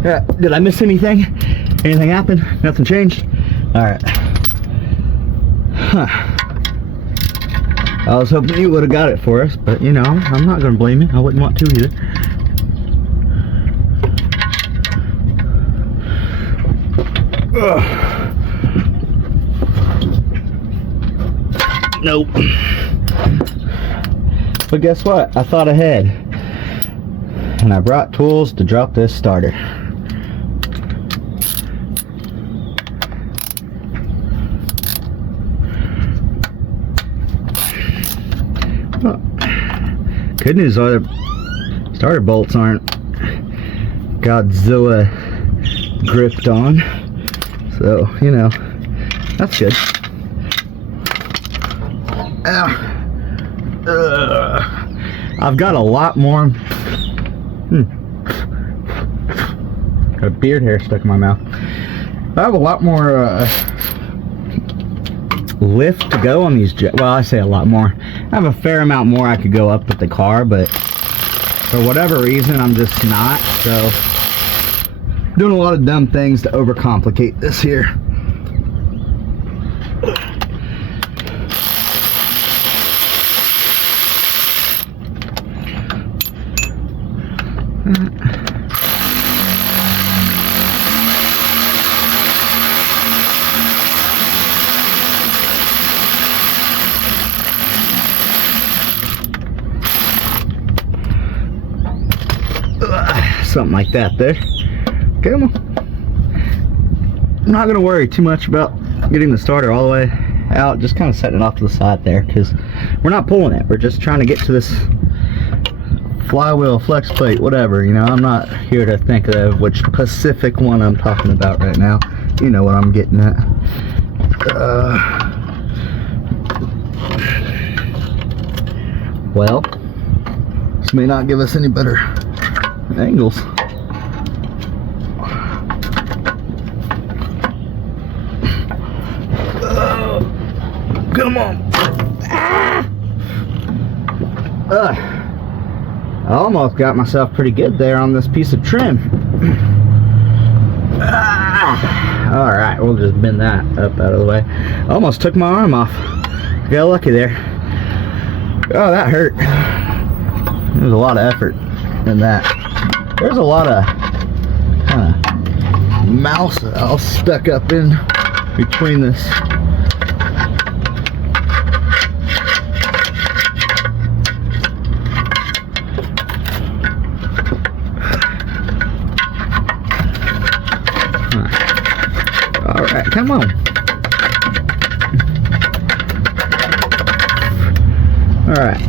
Yeah, did I miss anything? Anything happened? Nothing changed? Alright. Huh. I was hoping you would have got it for us, but you know, I'm not going to blame you. I wouldn't want to either. Ugh. Nope. But guess what? I thought ahead. And I brought tools to drop this starter. Well, good news are the starter bolts aren't Godzilla gripped on. So, you know, that's good. I've got a lot more. A beard hair stuck in my mouth. I have a lot more lift to go on these jets. Well, I say a lot more. I have a fair amount more I could go up with the car, but for whatever reason, I'm just not. So, doing a lot of dumb things to overcomplicate this here. Something like that there. Come on. I'm not going to worry too much about getting the starter all the way out. Just kind of setting it off to the side there, because we're not pulling it. We're just trying to get to this flywheel, flex plate, whatever. You know, I'm not here to think of which specific one I'm talking about right now. You know what I'm getting at. Well, this may not give us any better angles. Come on. Ah! I almost got myself pretty good there on this piece of trim. All right, we'll just bend that up out of the way. Almost took my arm off. Got lucky there. Oh, that hurt. There's a lot of effort in that. There's a lot of mouse all stuck up in between this. Alright, come on. Alright.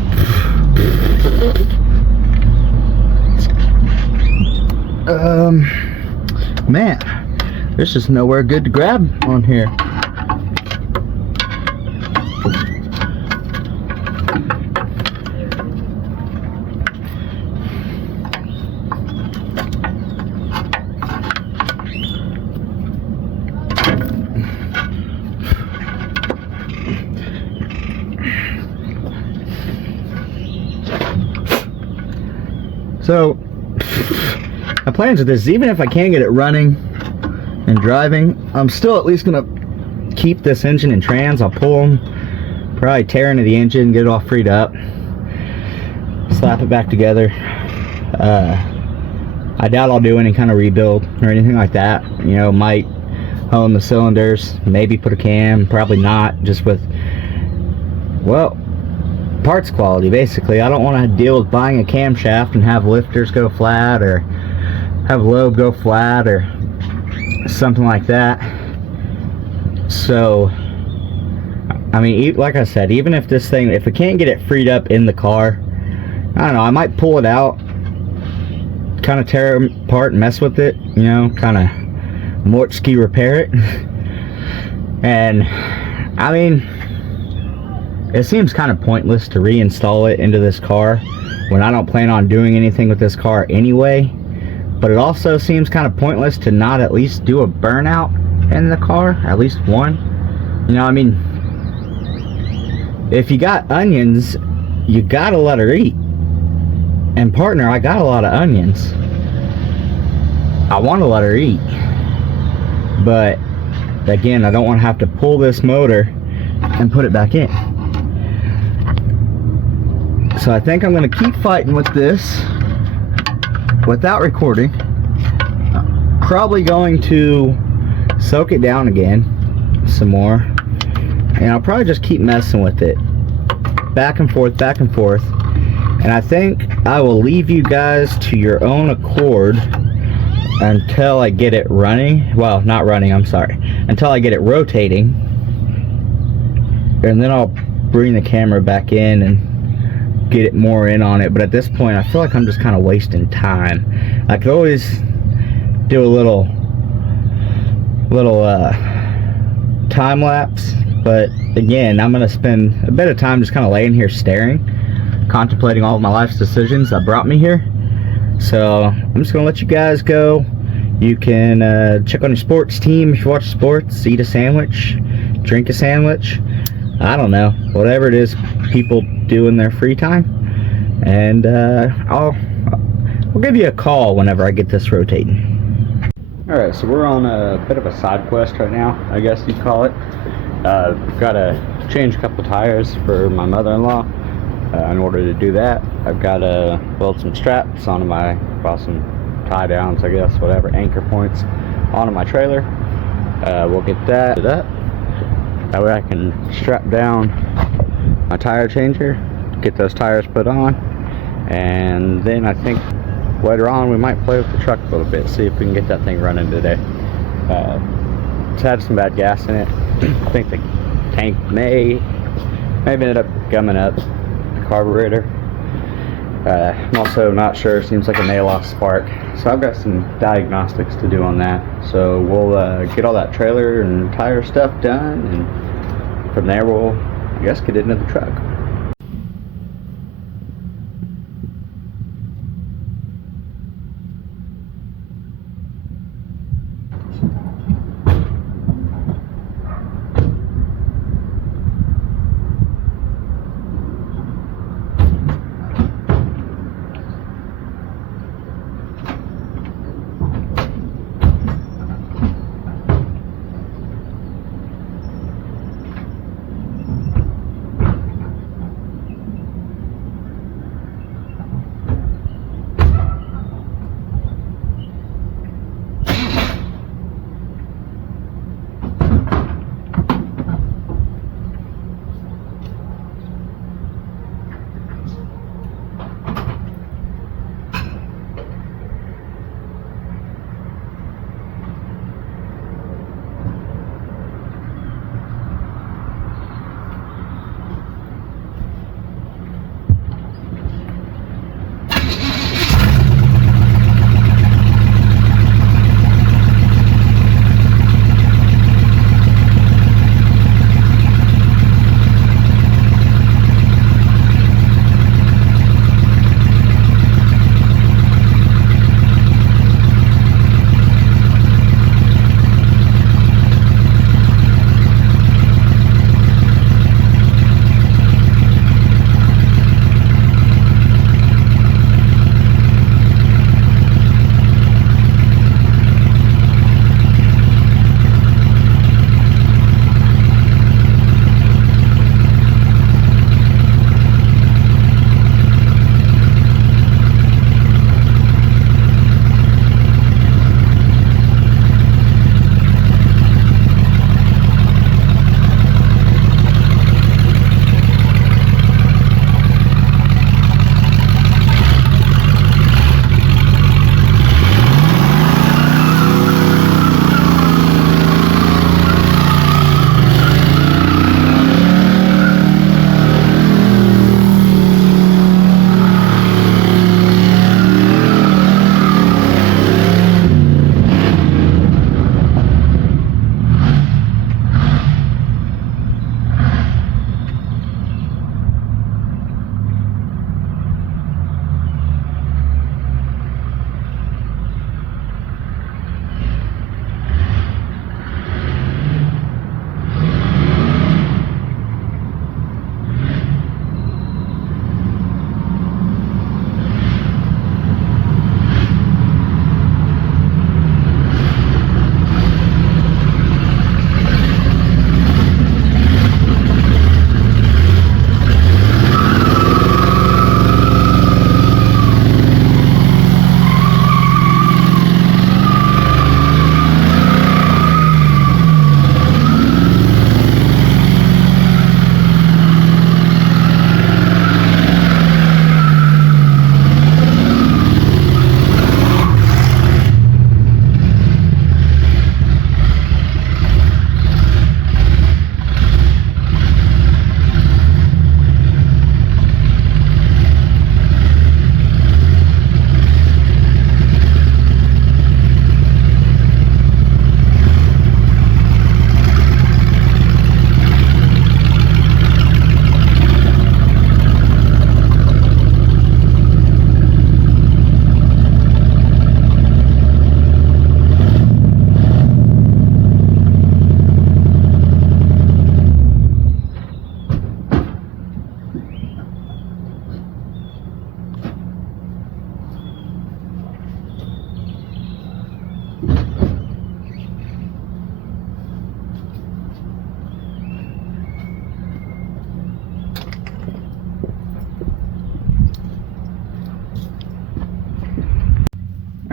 Man, there's just nowhere good to grab on here. So, my plans with this, even if I can't get it running and driving, I'm still at least gonna keep this engine in trans. I'll pull them, probably tear into the engine, get it all freed up, slap it back together. I doubt I'll do any kind of rebuild or anything like that. You know, might hone the cylinders, maybe put a cam, probably not, just with, well, parts quality basically. I don't want to deal with buying a camshaft and have lifters go flat or have lobe go flat or something like that. So I mean, like I said, even if this thing, if we can't get it freed up in the car, I don't know, I might pull it out, kind of tear it apart and mess with it, you know, kind of Mortski repair it. And I mean, it seems kind of pointless to reinstall it into this car when I don't plan on doing anything with this car anyway. But it also seems kind of pointless to not at least do a burnout in the car, at least one. You know, I mean, if you got onions, you gotta let her eat. And partner, I got a lot of onions. I want to let her eat. But again, I don't want to have to pull this motor and put it back in. So I think I'm going to keep fighting with this without recording. Probably going to soak it down again some more, and I'll probably just keep messing with it back and forth, and I think I will leave you guys to your own accord until I get it running. Well, not running, I'm sorry, until I get it rotating, and then I'll bring the camera back in and get it more in on it. But at this point I feel like I'm just kind of wasting time. I could always do a little time lapse, but again, I'm gonna spend a bit of time just kind of laying here staring, contemplating all of my life's decisions that brought me here. So I'm just gonna let you guys go. You can check on your sports team if you watch sports, eat a sandwich, drink a sandwich, I don't know, whatever it is people do in their free time, and I'll give you a call whenever I get this rotating. Alright, so we're on a bit of a side quest right now, I guess you'd call it. Got to change a couple tires for my mother-in-law. In order to do that, I've got to weld some straps onto my, well, some tie downs, I guess, whatever, anchor points onto my trailer. We'll get that up. That way I can strap down my tire changer, get those tires put on, and then I think later on we might play with the truck a little bit, see if we can get that thing running today. It's had some bad gas in it. I think the tank may have ended up gumming up the carburetor. I'm also not sure, seems like it may have lost spark. So I've got some diagnostics to do on that. So we'll get all that trailer and tire stuff done, and from there we'll, I guess, get into the truck.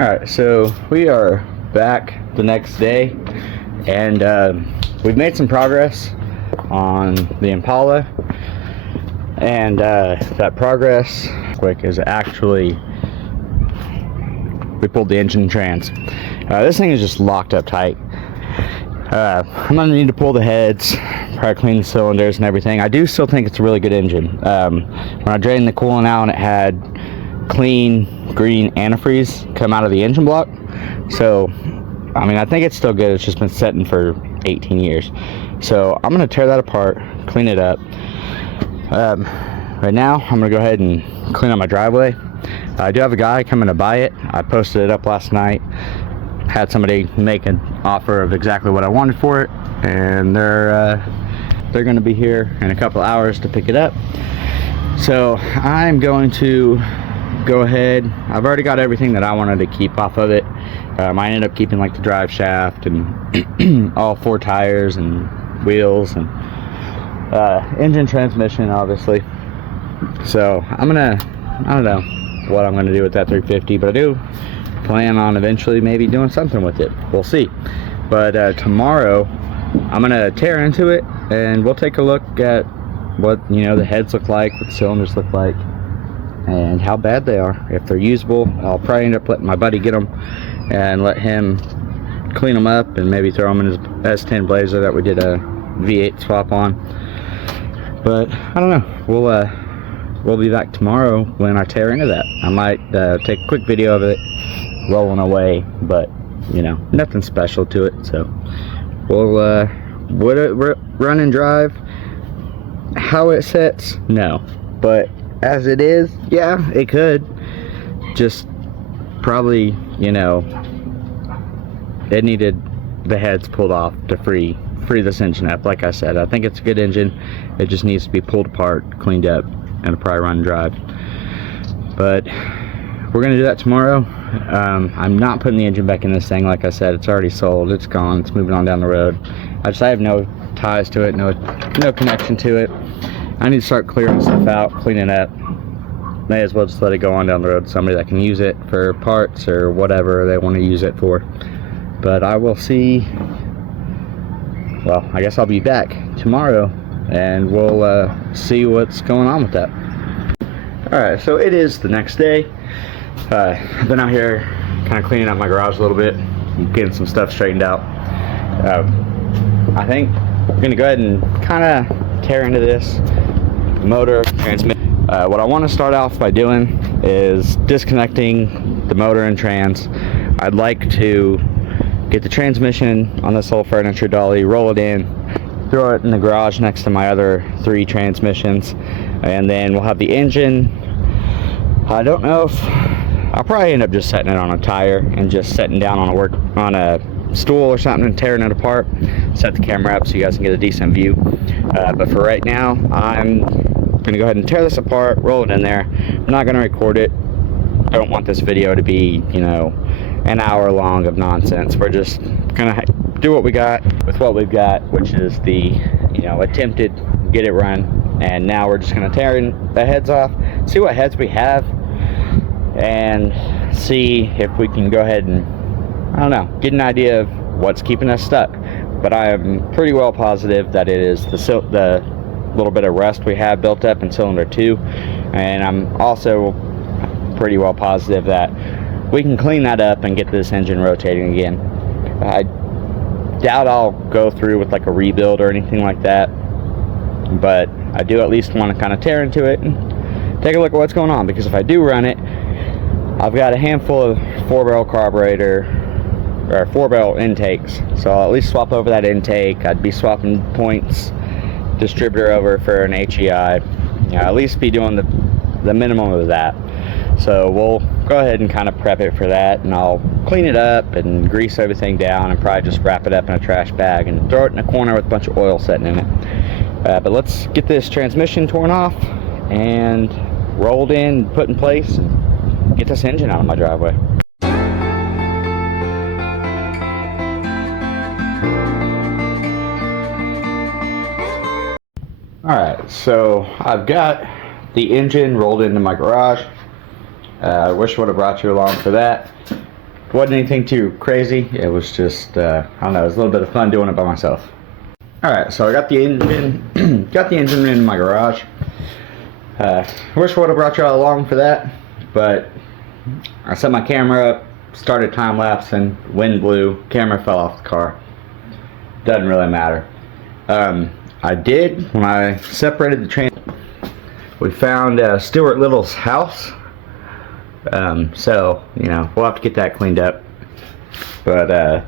Alright, so we are back the next day, and we've made some progress on the Impala, and that progress quick is actually we pulled the engine trans. This thing is just locked up tight. I'm gonna need to pull the heads, probably clean the cylinders and everything. I do still think it's a really good engine. When I drained the coolant out, it had clean green antifreeze come out of the engine block. So, I mean, I think it's still good. It's just been sitting for 18 years. So I'm gonna tear that apart, clean it up. Right now, I'm gonna go ahead and clean up my driveway. I do have a guy coming to buy it. I posted it up last night. Had somebody make an offer of exactly what I wanted for it, and they're going to be here in a couple hours to pick it up. So I'm going to go ahead. I've already got everything that I wanted to keep off of it. I ended up keeping like the drive shaft and all 4 tires and wheels and engine, transmission, obviously. So I don't know what I'm gonna do with that 350, but I do plan on eventually maybe doing something with it. We'll see. But tomorrow I'm gonna tear into it and we'll take a look at what, you know, the heads look like, what the cylinders look like, and how bad they are. If they're usable, I'll probably end up letting my buddy get them and let him clean them up and maybe throw them in his S10 Blazer that we did a V8 swap on. But I don't know. We'll be back tomorrow when I tear into that. I might take a quick video of it rolling away, but you know, nothing special to it. So we'll would it run and drive how it sets? No, but as it is, yeah, it could. Just probably, you know, it needed the heads pulled off to free this engine up. Like I said, I think it's a good engine. It just needs to be pulled apart, cleaned up, and probably run and drive. But we're gonna do that tomorrow. I'm not putting the engine back in this thing. Like I said, it's already sold, it's gone, it's moving on down the road. I have no ties to it, no connection to it. I need to start clearing stuff out, cleaning up. May as well just let it go on down the road to somebody that can use it for parts or whatever they want to use it for. But I will see. Well, I guess I'll be back tomorrow and we'll see what's going on with that. Alright, so it is the next day. I've been out here kind of cleaning up my garage a little bit, getting some stuff straightened out. I think we're going to go ahead and kind of tear into this motor, transmission. What I want to start off by doing is disconnecting the motor and trans. I'd like to get the transmission on this little furniture dolly, roll it in, throw it in the garage next to my other 3 transmissions, and then we'll have the engine. I don't know if I'll probably end up just setting it on a tire and just setting down on a stool or something and tearing it apart. Set the camera up so you guys can get a decent view. But for right now, I'm gonna go ahead and tear this apart, roll it in there. I'm not gonna record it. I don't want this video to be, you know, an hour long of nonsense. We're just gonna do what we got with what we've got, which is the, you know, attempted get it run. And now we're just gonna tear the heads off, see what heads we have, and see if we can go ahead and, I don't know, get an idea of what's keeping us stuck. But I am pretty well positive that it is the little bit of rust we have built up in cylinder 2, and I'm also pretty well positive that we can clean that up and get this engine rotating again. I doubt I'll go through with like a rebuild or anything like that, but I do at least want to kind of tear into it and take a look at what's going on, because if I do run it, I've got a handful of 4-barrel carburetor or 4-barrel intakes, so I'll at least swap over that intake. I'd be swapping points distributor over for an HEI. You know, at least be doing the minimum of that. So we'll go ahead and kind of prep it for that, and I'll clean it up and grease everything down and probably just wrap it up in a trash bag and throw it in a corner with a bunch of oil sitting in it. But let's get this transmission torn off and rolled in, put in place, and get this engine out of my driveway. Alright, so I've got the engine rolled into my garage. I wish I would have brought you along for that. Wasn't anything too crazy. It was just, I don't know, it was a little bit of fun doing it by myself. Alright, so I got the engine, got the engine in my garage. Wish I would have brought y'all along for that, but I set my camera up, started time lapse, and wind blew, camera fell off the car. Doesn't really matter. I did, when I separated the train, we found Stuart Little's house. So, you know, we'll have to get that cleaned up. But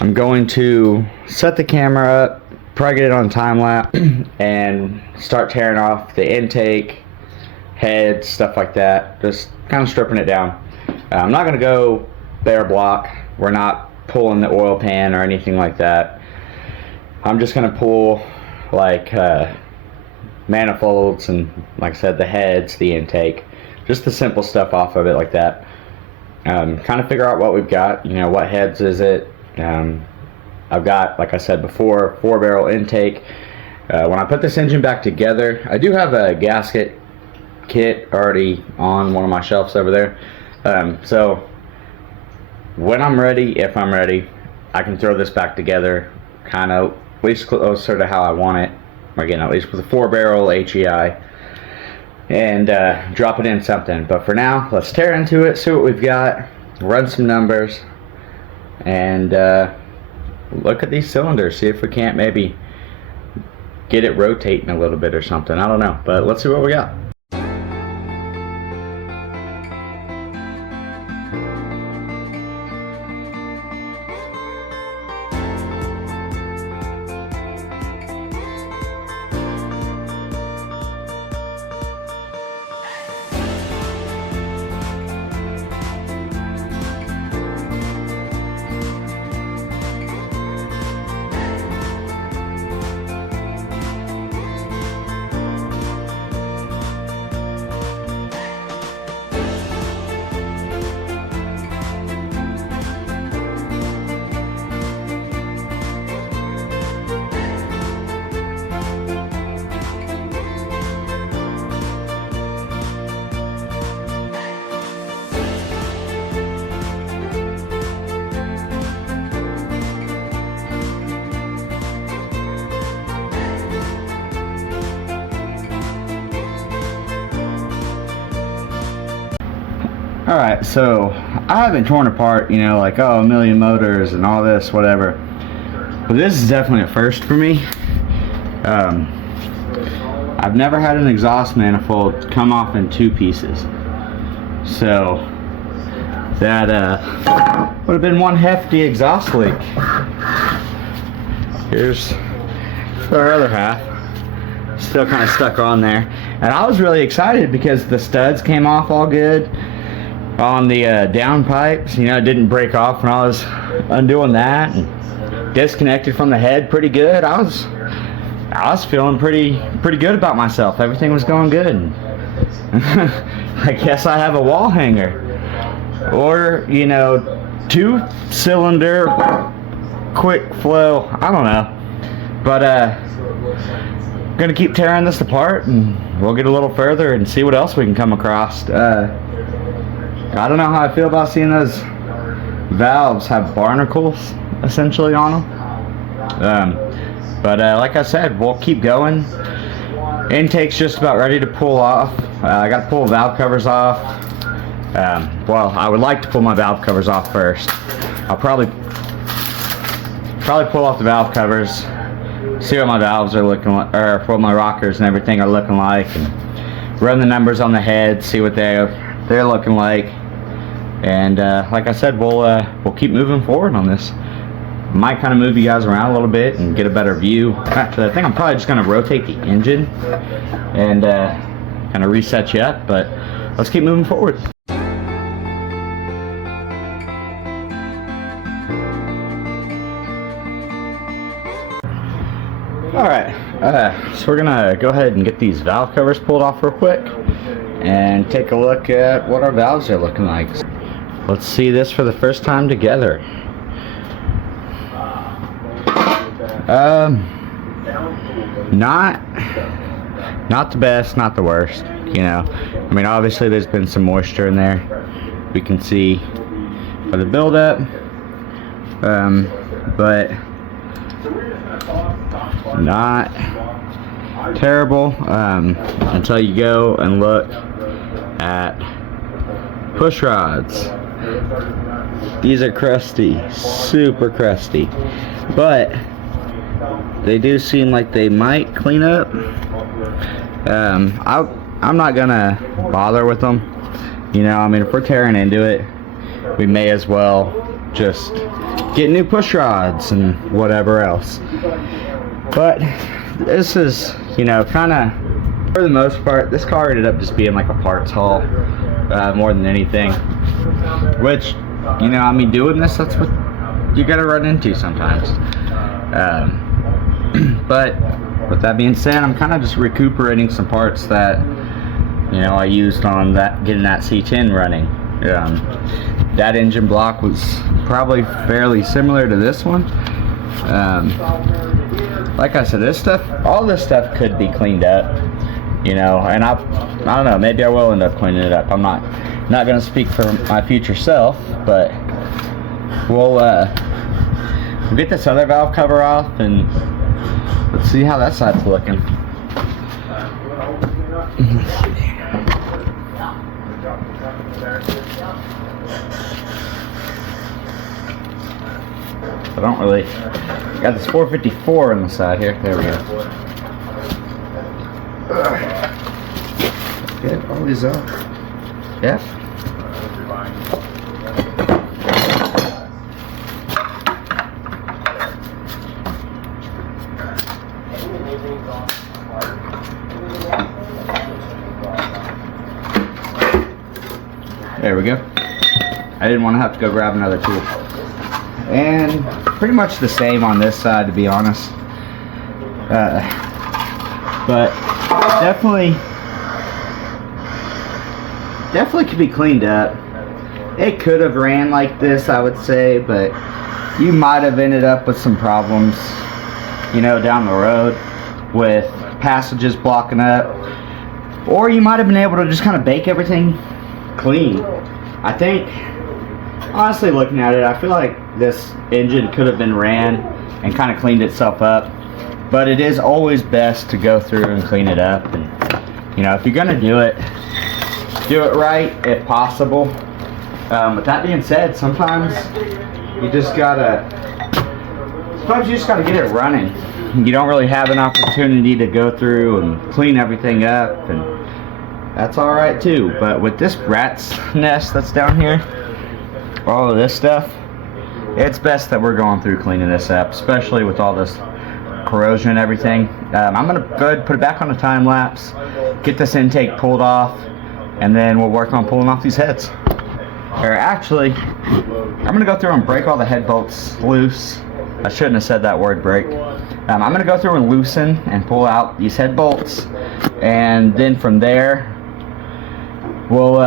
I'm going to set the camera up, probably get it on time lapse, and start tearing off the intake, heads, stuff like that. Just kind of stripping it down. I'm not going to go bare block. We're not pulling the oil pan or anything like that. I'm just going to pull like manifolds and, like I said, the heads, the intake, just the simple stuff off of it like that. Kind of figure out what we've got, you know, what heads is it. I've got, like I said before, 4-barrel intake. When I put this engine back together, I do have a gasket kit already on one of my shelves over there. So when I'm ready, if I'm ready, I can throw this back together kind of at least closer to how I want it. Again, at least with a 4-barrel HEI, and drop it in something. But for now, let's tear into it, see what we've got, run some numbers, and look at these cylinders, see if we can't maybe get it rotating a little bit or something. I don't know, but let's see what we got. Alright, so I haven't torn apart, you know, like, oh, a million motors and all this, whatever. But this is definitely a first for me. I've never had an exhaust manifold come off in 2 pieces. So that would have been one hefty exhaust leak. Here's our other half. Still kind of stuck on there. And I was really excited because the studs came off all good on the down pipes. You know, it didn't break off when I was undoing that, and disconnected from the head pretty good. I was feeling pretty good about myself. Everything was going good. I guess I have a wall hanger, or, you know, 2-cylinder quick flow, I don't know. But I'm gonna keep tearing this apart, and we'll get a little further and see what else we can come across. I don't know how I feel about seeing those valves have barnacles essentially on them. But like I said, we'll keep going. Intake's just about ready to pull off. I got to pull valve covers off. Well, I would like to pull my valve covers off first. I'll probably pull off the valve covers, see what my valves are looking like, or what my rockers and everything are looking like, and run the numbers on the head, see what they're looking like. And like I said, we'll keep moving forward on this. Might kind of move you guys around a little bit and get a better view. Actually, I think I'm probably just going to rotate the engine and kind of reset you up, but let's keep moving forward. Alright, so we're going to go ahead and get these valve covers pulled off real quick and take a look at what our valves are looking like. Let's see this for the first time together. Not the best, not the worst, you know. I mean, obviously there's been some moisture in there. We can see for the buildup, but not terrible until you go and look at push rods. These are crusty, super crusty, but they do seem like they might clean up. I'm not gonna bother with them. You know, I mean, if we're tearing into it, we may as well just get new push rods and whatever else. But this is, you know, kind of, for the most part, this car ended up just being like a parts haul more than anything. Which, you know, I mean, doing this, that's what you gotta run into sometimes. But with that being said, I'm kind of just recuperating some parts that, you know, I used on that, getting that C10 running. That engine block was probably fairly similar to this one. Like I said, this stuff, all this stuff could be cleaned up, you know, and I don't know, maybe I will end up cleaning it up. I'm not gonna speak for my future self, but we'll get this other valve cover off and let's see how that side's looking. I don't really got this 454 on the side here. There we go. Get all these up. Yeah. There we go. I didn't want to have to go grab another tool. And pretty much the same on this side, to be honest. But definitely could be cleaned up. It could have ran like this, I would say, but you might have ended up with some problems, you know, down the road with passages blocking up, or you might have been able to just kind of bake everything clean. I think, honestly, looking at it, I feel like this engine could have been ran and kind of cleaned itself up, but it is always best to go through and clean it up. And, you know, if you're gonna do it right if possible. With that being said, sometimes you just gotta get it running. You don't really have an opportunity to go through and clean everything up, and that's all right too. But with this rat's nest that's down here, all of this stuff, it's best that we're going through cleaning this up, especially with all this corrosion and everything. I'm gonna go ahead and put it back on a time lapse, get this intake pulled off, and then we'll work on pulling off these heads. Or actually, I'm gonna go through and break all the head bolts loose. I shouldn't have said that word, break. I'm gonna go through and loosen and pull out these head bolts, and then from there we'll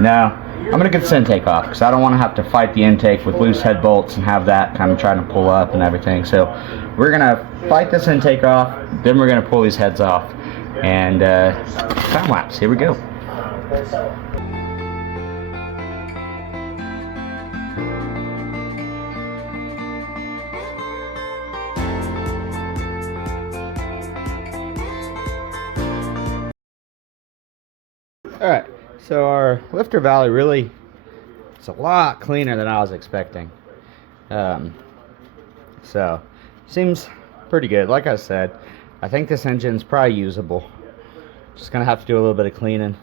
no, I'm gonna get this intake off because I don't want to have to fight the intake with loose head bolts and have that kind of trying to pull up and everything. So we're gonna fight this intake off, then we're gonna pull these heads off, and time lapse. Here we go. Alright, so our lifter valley really, it's a lot cleaner than I was expecting. So, seems pretty good. Like I said, I think this engine's probably usable. Just gonna have to do a little bit of cleaning.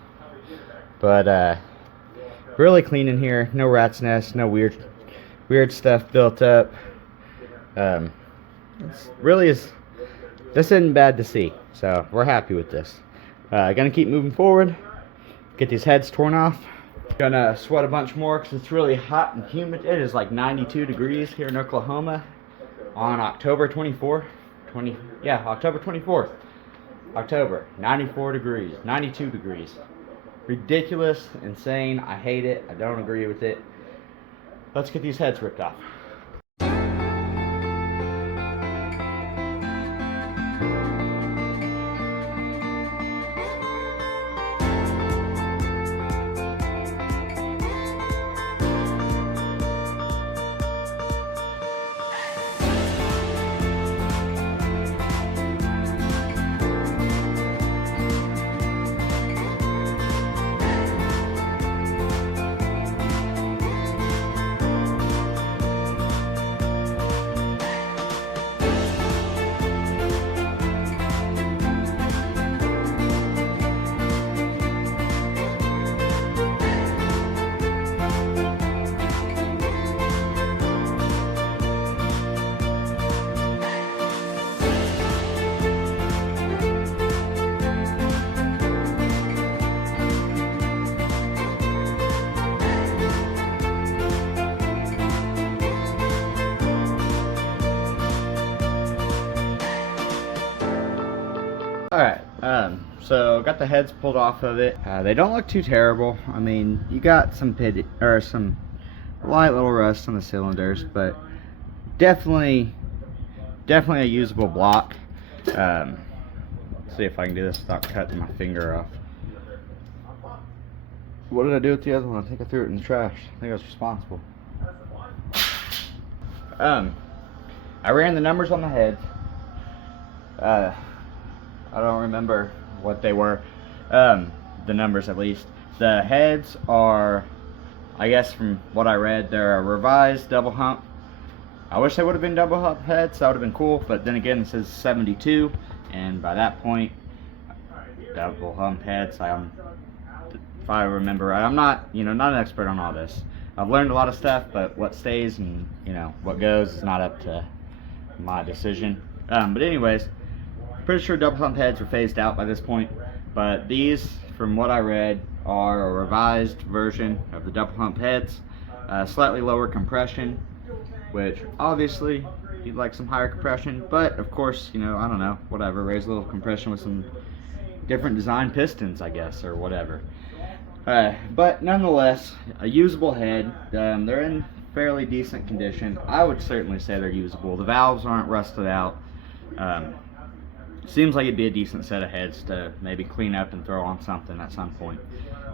But, really clean in here. No rat's nest, no weird stuff built up. This isn't bad to see. So, we're happy with this. Gonna keep moving forward. Get these heads torn off. Gonna sweat a bunch more because it's really hot and humid. It is like 92 degrees here in Oklahoma on October 24th. October 24th. October, 94 degrees, 92 degrees. Ridiculous, insane. I hate it. I don't agree with it. Let's get these heads ripped off. Alright, so got the heads pulled off of it. They don't look too terrible. I mean, you got some some light little rust on the cylinders, but definitely a usable block. See if I can do this without cutting my finger off. What did I do with the other one? I think I threw it in the trash. I think I was responsible. I ran the numbers on the heads. I don't remember what they were. The numbers at least. The heads are, I guess from what I read, they're a revised double hump. I wish they would have been double hump heads. That would have been cool. But then again, it says 72, and by that point, double hump heads. If I remember right, I'm not, not an expert on all this. I've learned a lot of stuff, but what stays and what goes is not up to my decision. But anyways, pretty sure double hump heads were phased out by this point. But these, from what I read, are a revised version of the double hump heads. Slightly lower compression, which obviously you'd like some higher compression, but of course, I don't know, whatever, raise a little compression with some different design pistons, I guess, or whatever. But nonetheless, a usable head. They're in fairly decent condition. I would certainly say they're usable. The valves aren't rusted out. Seems like it'd be a decent set of heads to maybe clean up and throw on something at some point.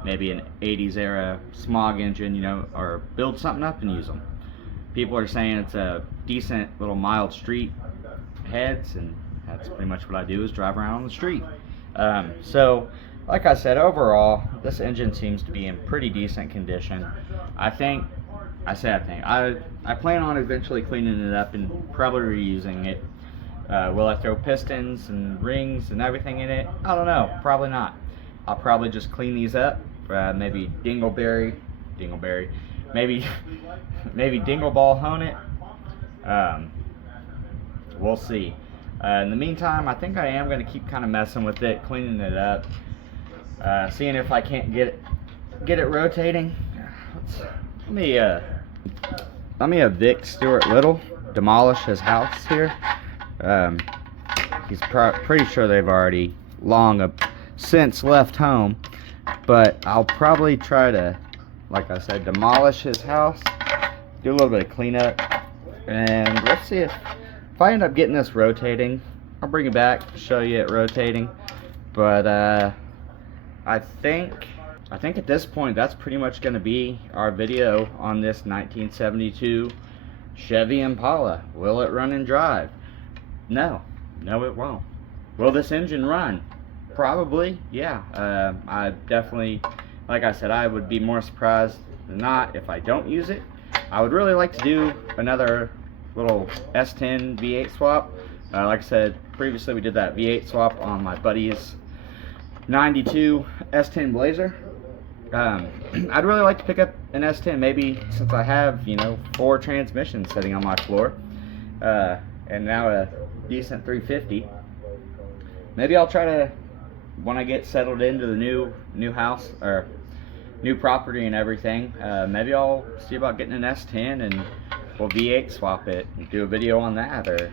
Maybe an 80s era smog engine, or build something up and use them. People are saying it's a decent little mild street heads, and that's pretty much what I do, is drive around on the street. So like I said, overall this engine seems to be in pretty decent condition. I plan on eventually cleaning it up and probably reusing it. Will I throw pistons and rings and everything in it? I don't know, probably not. I'll probably just clean these up, maybe dingleberry, maybe dingleball hone it. We'll see. In the meantime, I think I am going to keep kind of messing with it, cleaning it up, seeing if I can't get it rotating. Let me have Vic Stewart Little demolish his house here. He's pretty sure they've already long since left home, but I'll probably try to, like I said, demolish his house, do a little bit of cleanup, and let's see if I end up getting this rotating. I'll bring it back, show you it rotating. But I think at this point that's pretty much going to be our video on this 1972 Chevy Impala. Will it run and drive? No, it won't. Will this engine run? Probably, yeah. I definitely, like I said, I would be more surprised than not if I don't use it. I would really like to do another little S10 V8 swap. Like I said previously, we did that V8 swap on my buddy's 92 S10 Blazer. I'd really like to pick up an S10, maybe, since I have 4 transmissions sitting on my floor, and now a decent 350. Maybe I'll try to, when I get settled into the new house or new property and everything, maybe I'll see about getting an S10 and we'll V8 swap it and do a video on that, or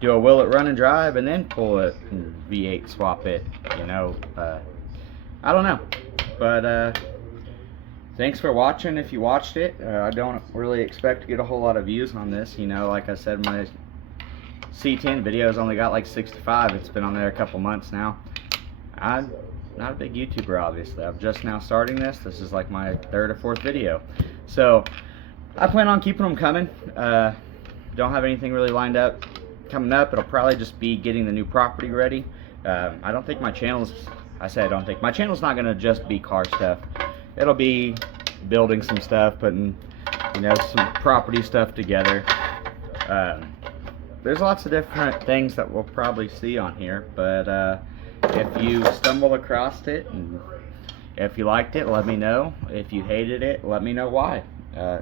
do a will it run and drive and then pull it and V8 swap it. I don't know, but thanks for watching. If you watched it, I don't really expect to get a whole lot of views on this. Like I said, my C10 video's only got like 65. It's been on there a couple months now. I'm not a big YouTuber, obviously. I'm just now starting this. This is like my 3rd or 4th video. So I plan on keeping them coming. Don't have anything really lined up coming up. It'll probably just be getting the new property ready. I don't think my channel's, my channel's not gonna just be car stuff. It'll be building some stuff, putting some property stuff together. There's lots of different things that we'll probably see on here, but if you stumble across it and if you liked it, let me know. If you hated it, let me know why. I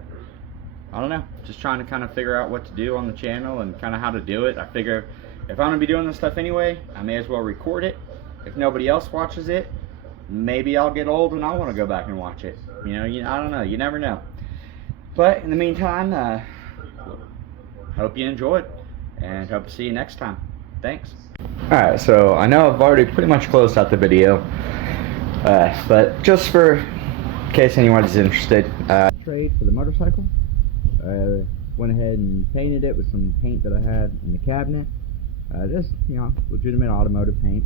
don't know, just trying to kind of figure out what to do on the channel and kind of how to do it. I figure if I'm going to be doing this stuff anyway, I may as well record it. If nobody else watches it, maybe I'll get old and I'll want to go back and watch it. I don't know, you never know. But in the meantime, hope you enjoyed and hope to see you next time. Thanks. Alright, so I know I've already pretty much closed out the video, but just for in case anyone's interested, trade for the motorcycle. Went ahead and painted it with some paint that I had in the cabinet. Just, you know, legitimate automotive paint.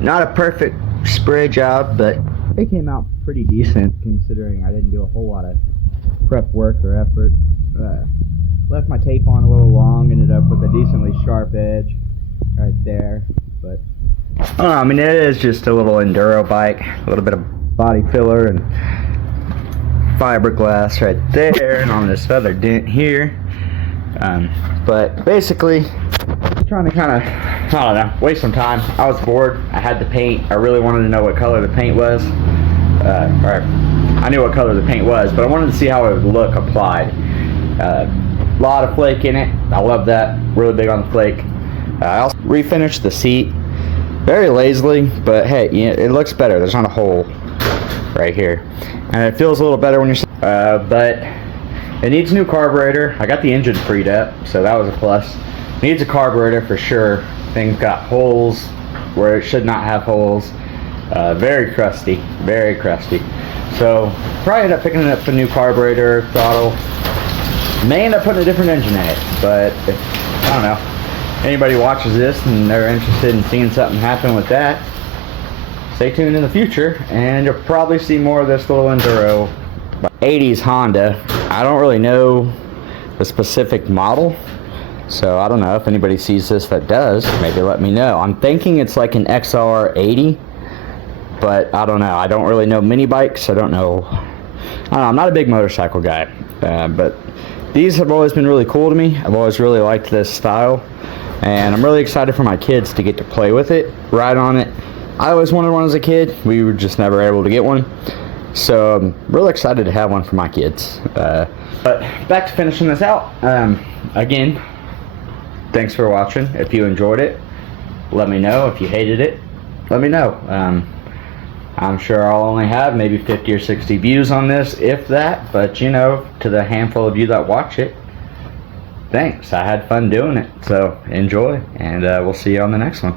Not a perfect spray job, but it came out pretty decent considering I didn't do a whole lot of prep work or effort. Left my tape on a little long, ended up with a decently sharp edge right there. But I don't know, I mean, it is just a little enduro bike, a little bit of body filler and fiberglass right there, and on this other dent here. But basically, trying to kind of, I don't know, waste some time. I was bored. I had the paint. I really wanted to know what color the paint was. Or I knew what color the paint was, but I wanted to see how it would look applied. A lot of flake in it. I love that. Really big on the flake. I also refinished the seat very lazily, but hey, you know, it looks better. There's not a hole right here, and it feels a little better when you're. But it needs a new carburetor. I got the engine freed up, so that was a plus. Needs a carburetor for sure. Thing's got holes where it should not have holes. Very crusty, very crusty. So probably end up picking up a new carburetor, throttle. May end up putting a different engine in it, but if, I don't know, anybody watches this and they're interested in seeing something happen with that, stay tuned in the future and you'll probably see more of this little enduro. 80s Honda. I don't really know the specific model, so I don't know if anybody sees this that does. Maybe let me know. I'm thinking it's like an XR80, but I don't know. I don't really know mini bikes. I don't know. I'm not a big motorcycle guy, but these have always been really cool to me. I've always really liked this style, and I'm really excited for my kids to get to play with it, ride on it. I always wanted one as a kid. We were just never able to get one, so I'm really excited to have one for my kids. But back to finishing this out. Again, thanks for watching. If you enjoyed it, let me know. If you hated it, let me know. I'm sure I'll only have maybe 50 or 60 views on this, if that, but you know, to the handful of you that watch it, thanks. I had fun doing it, so enjoy, and we'll see you on the next one.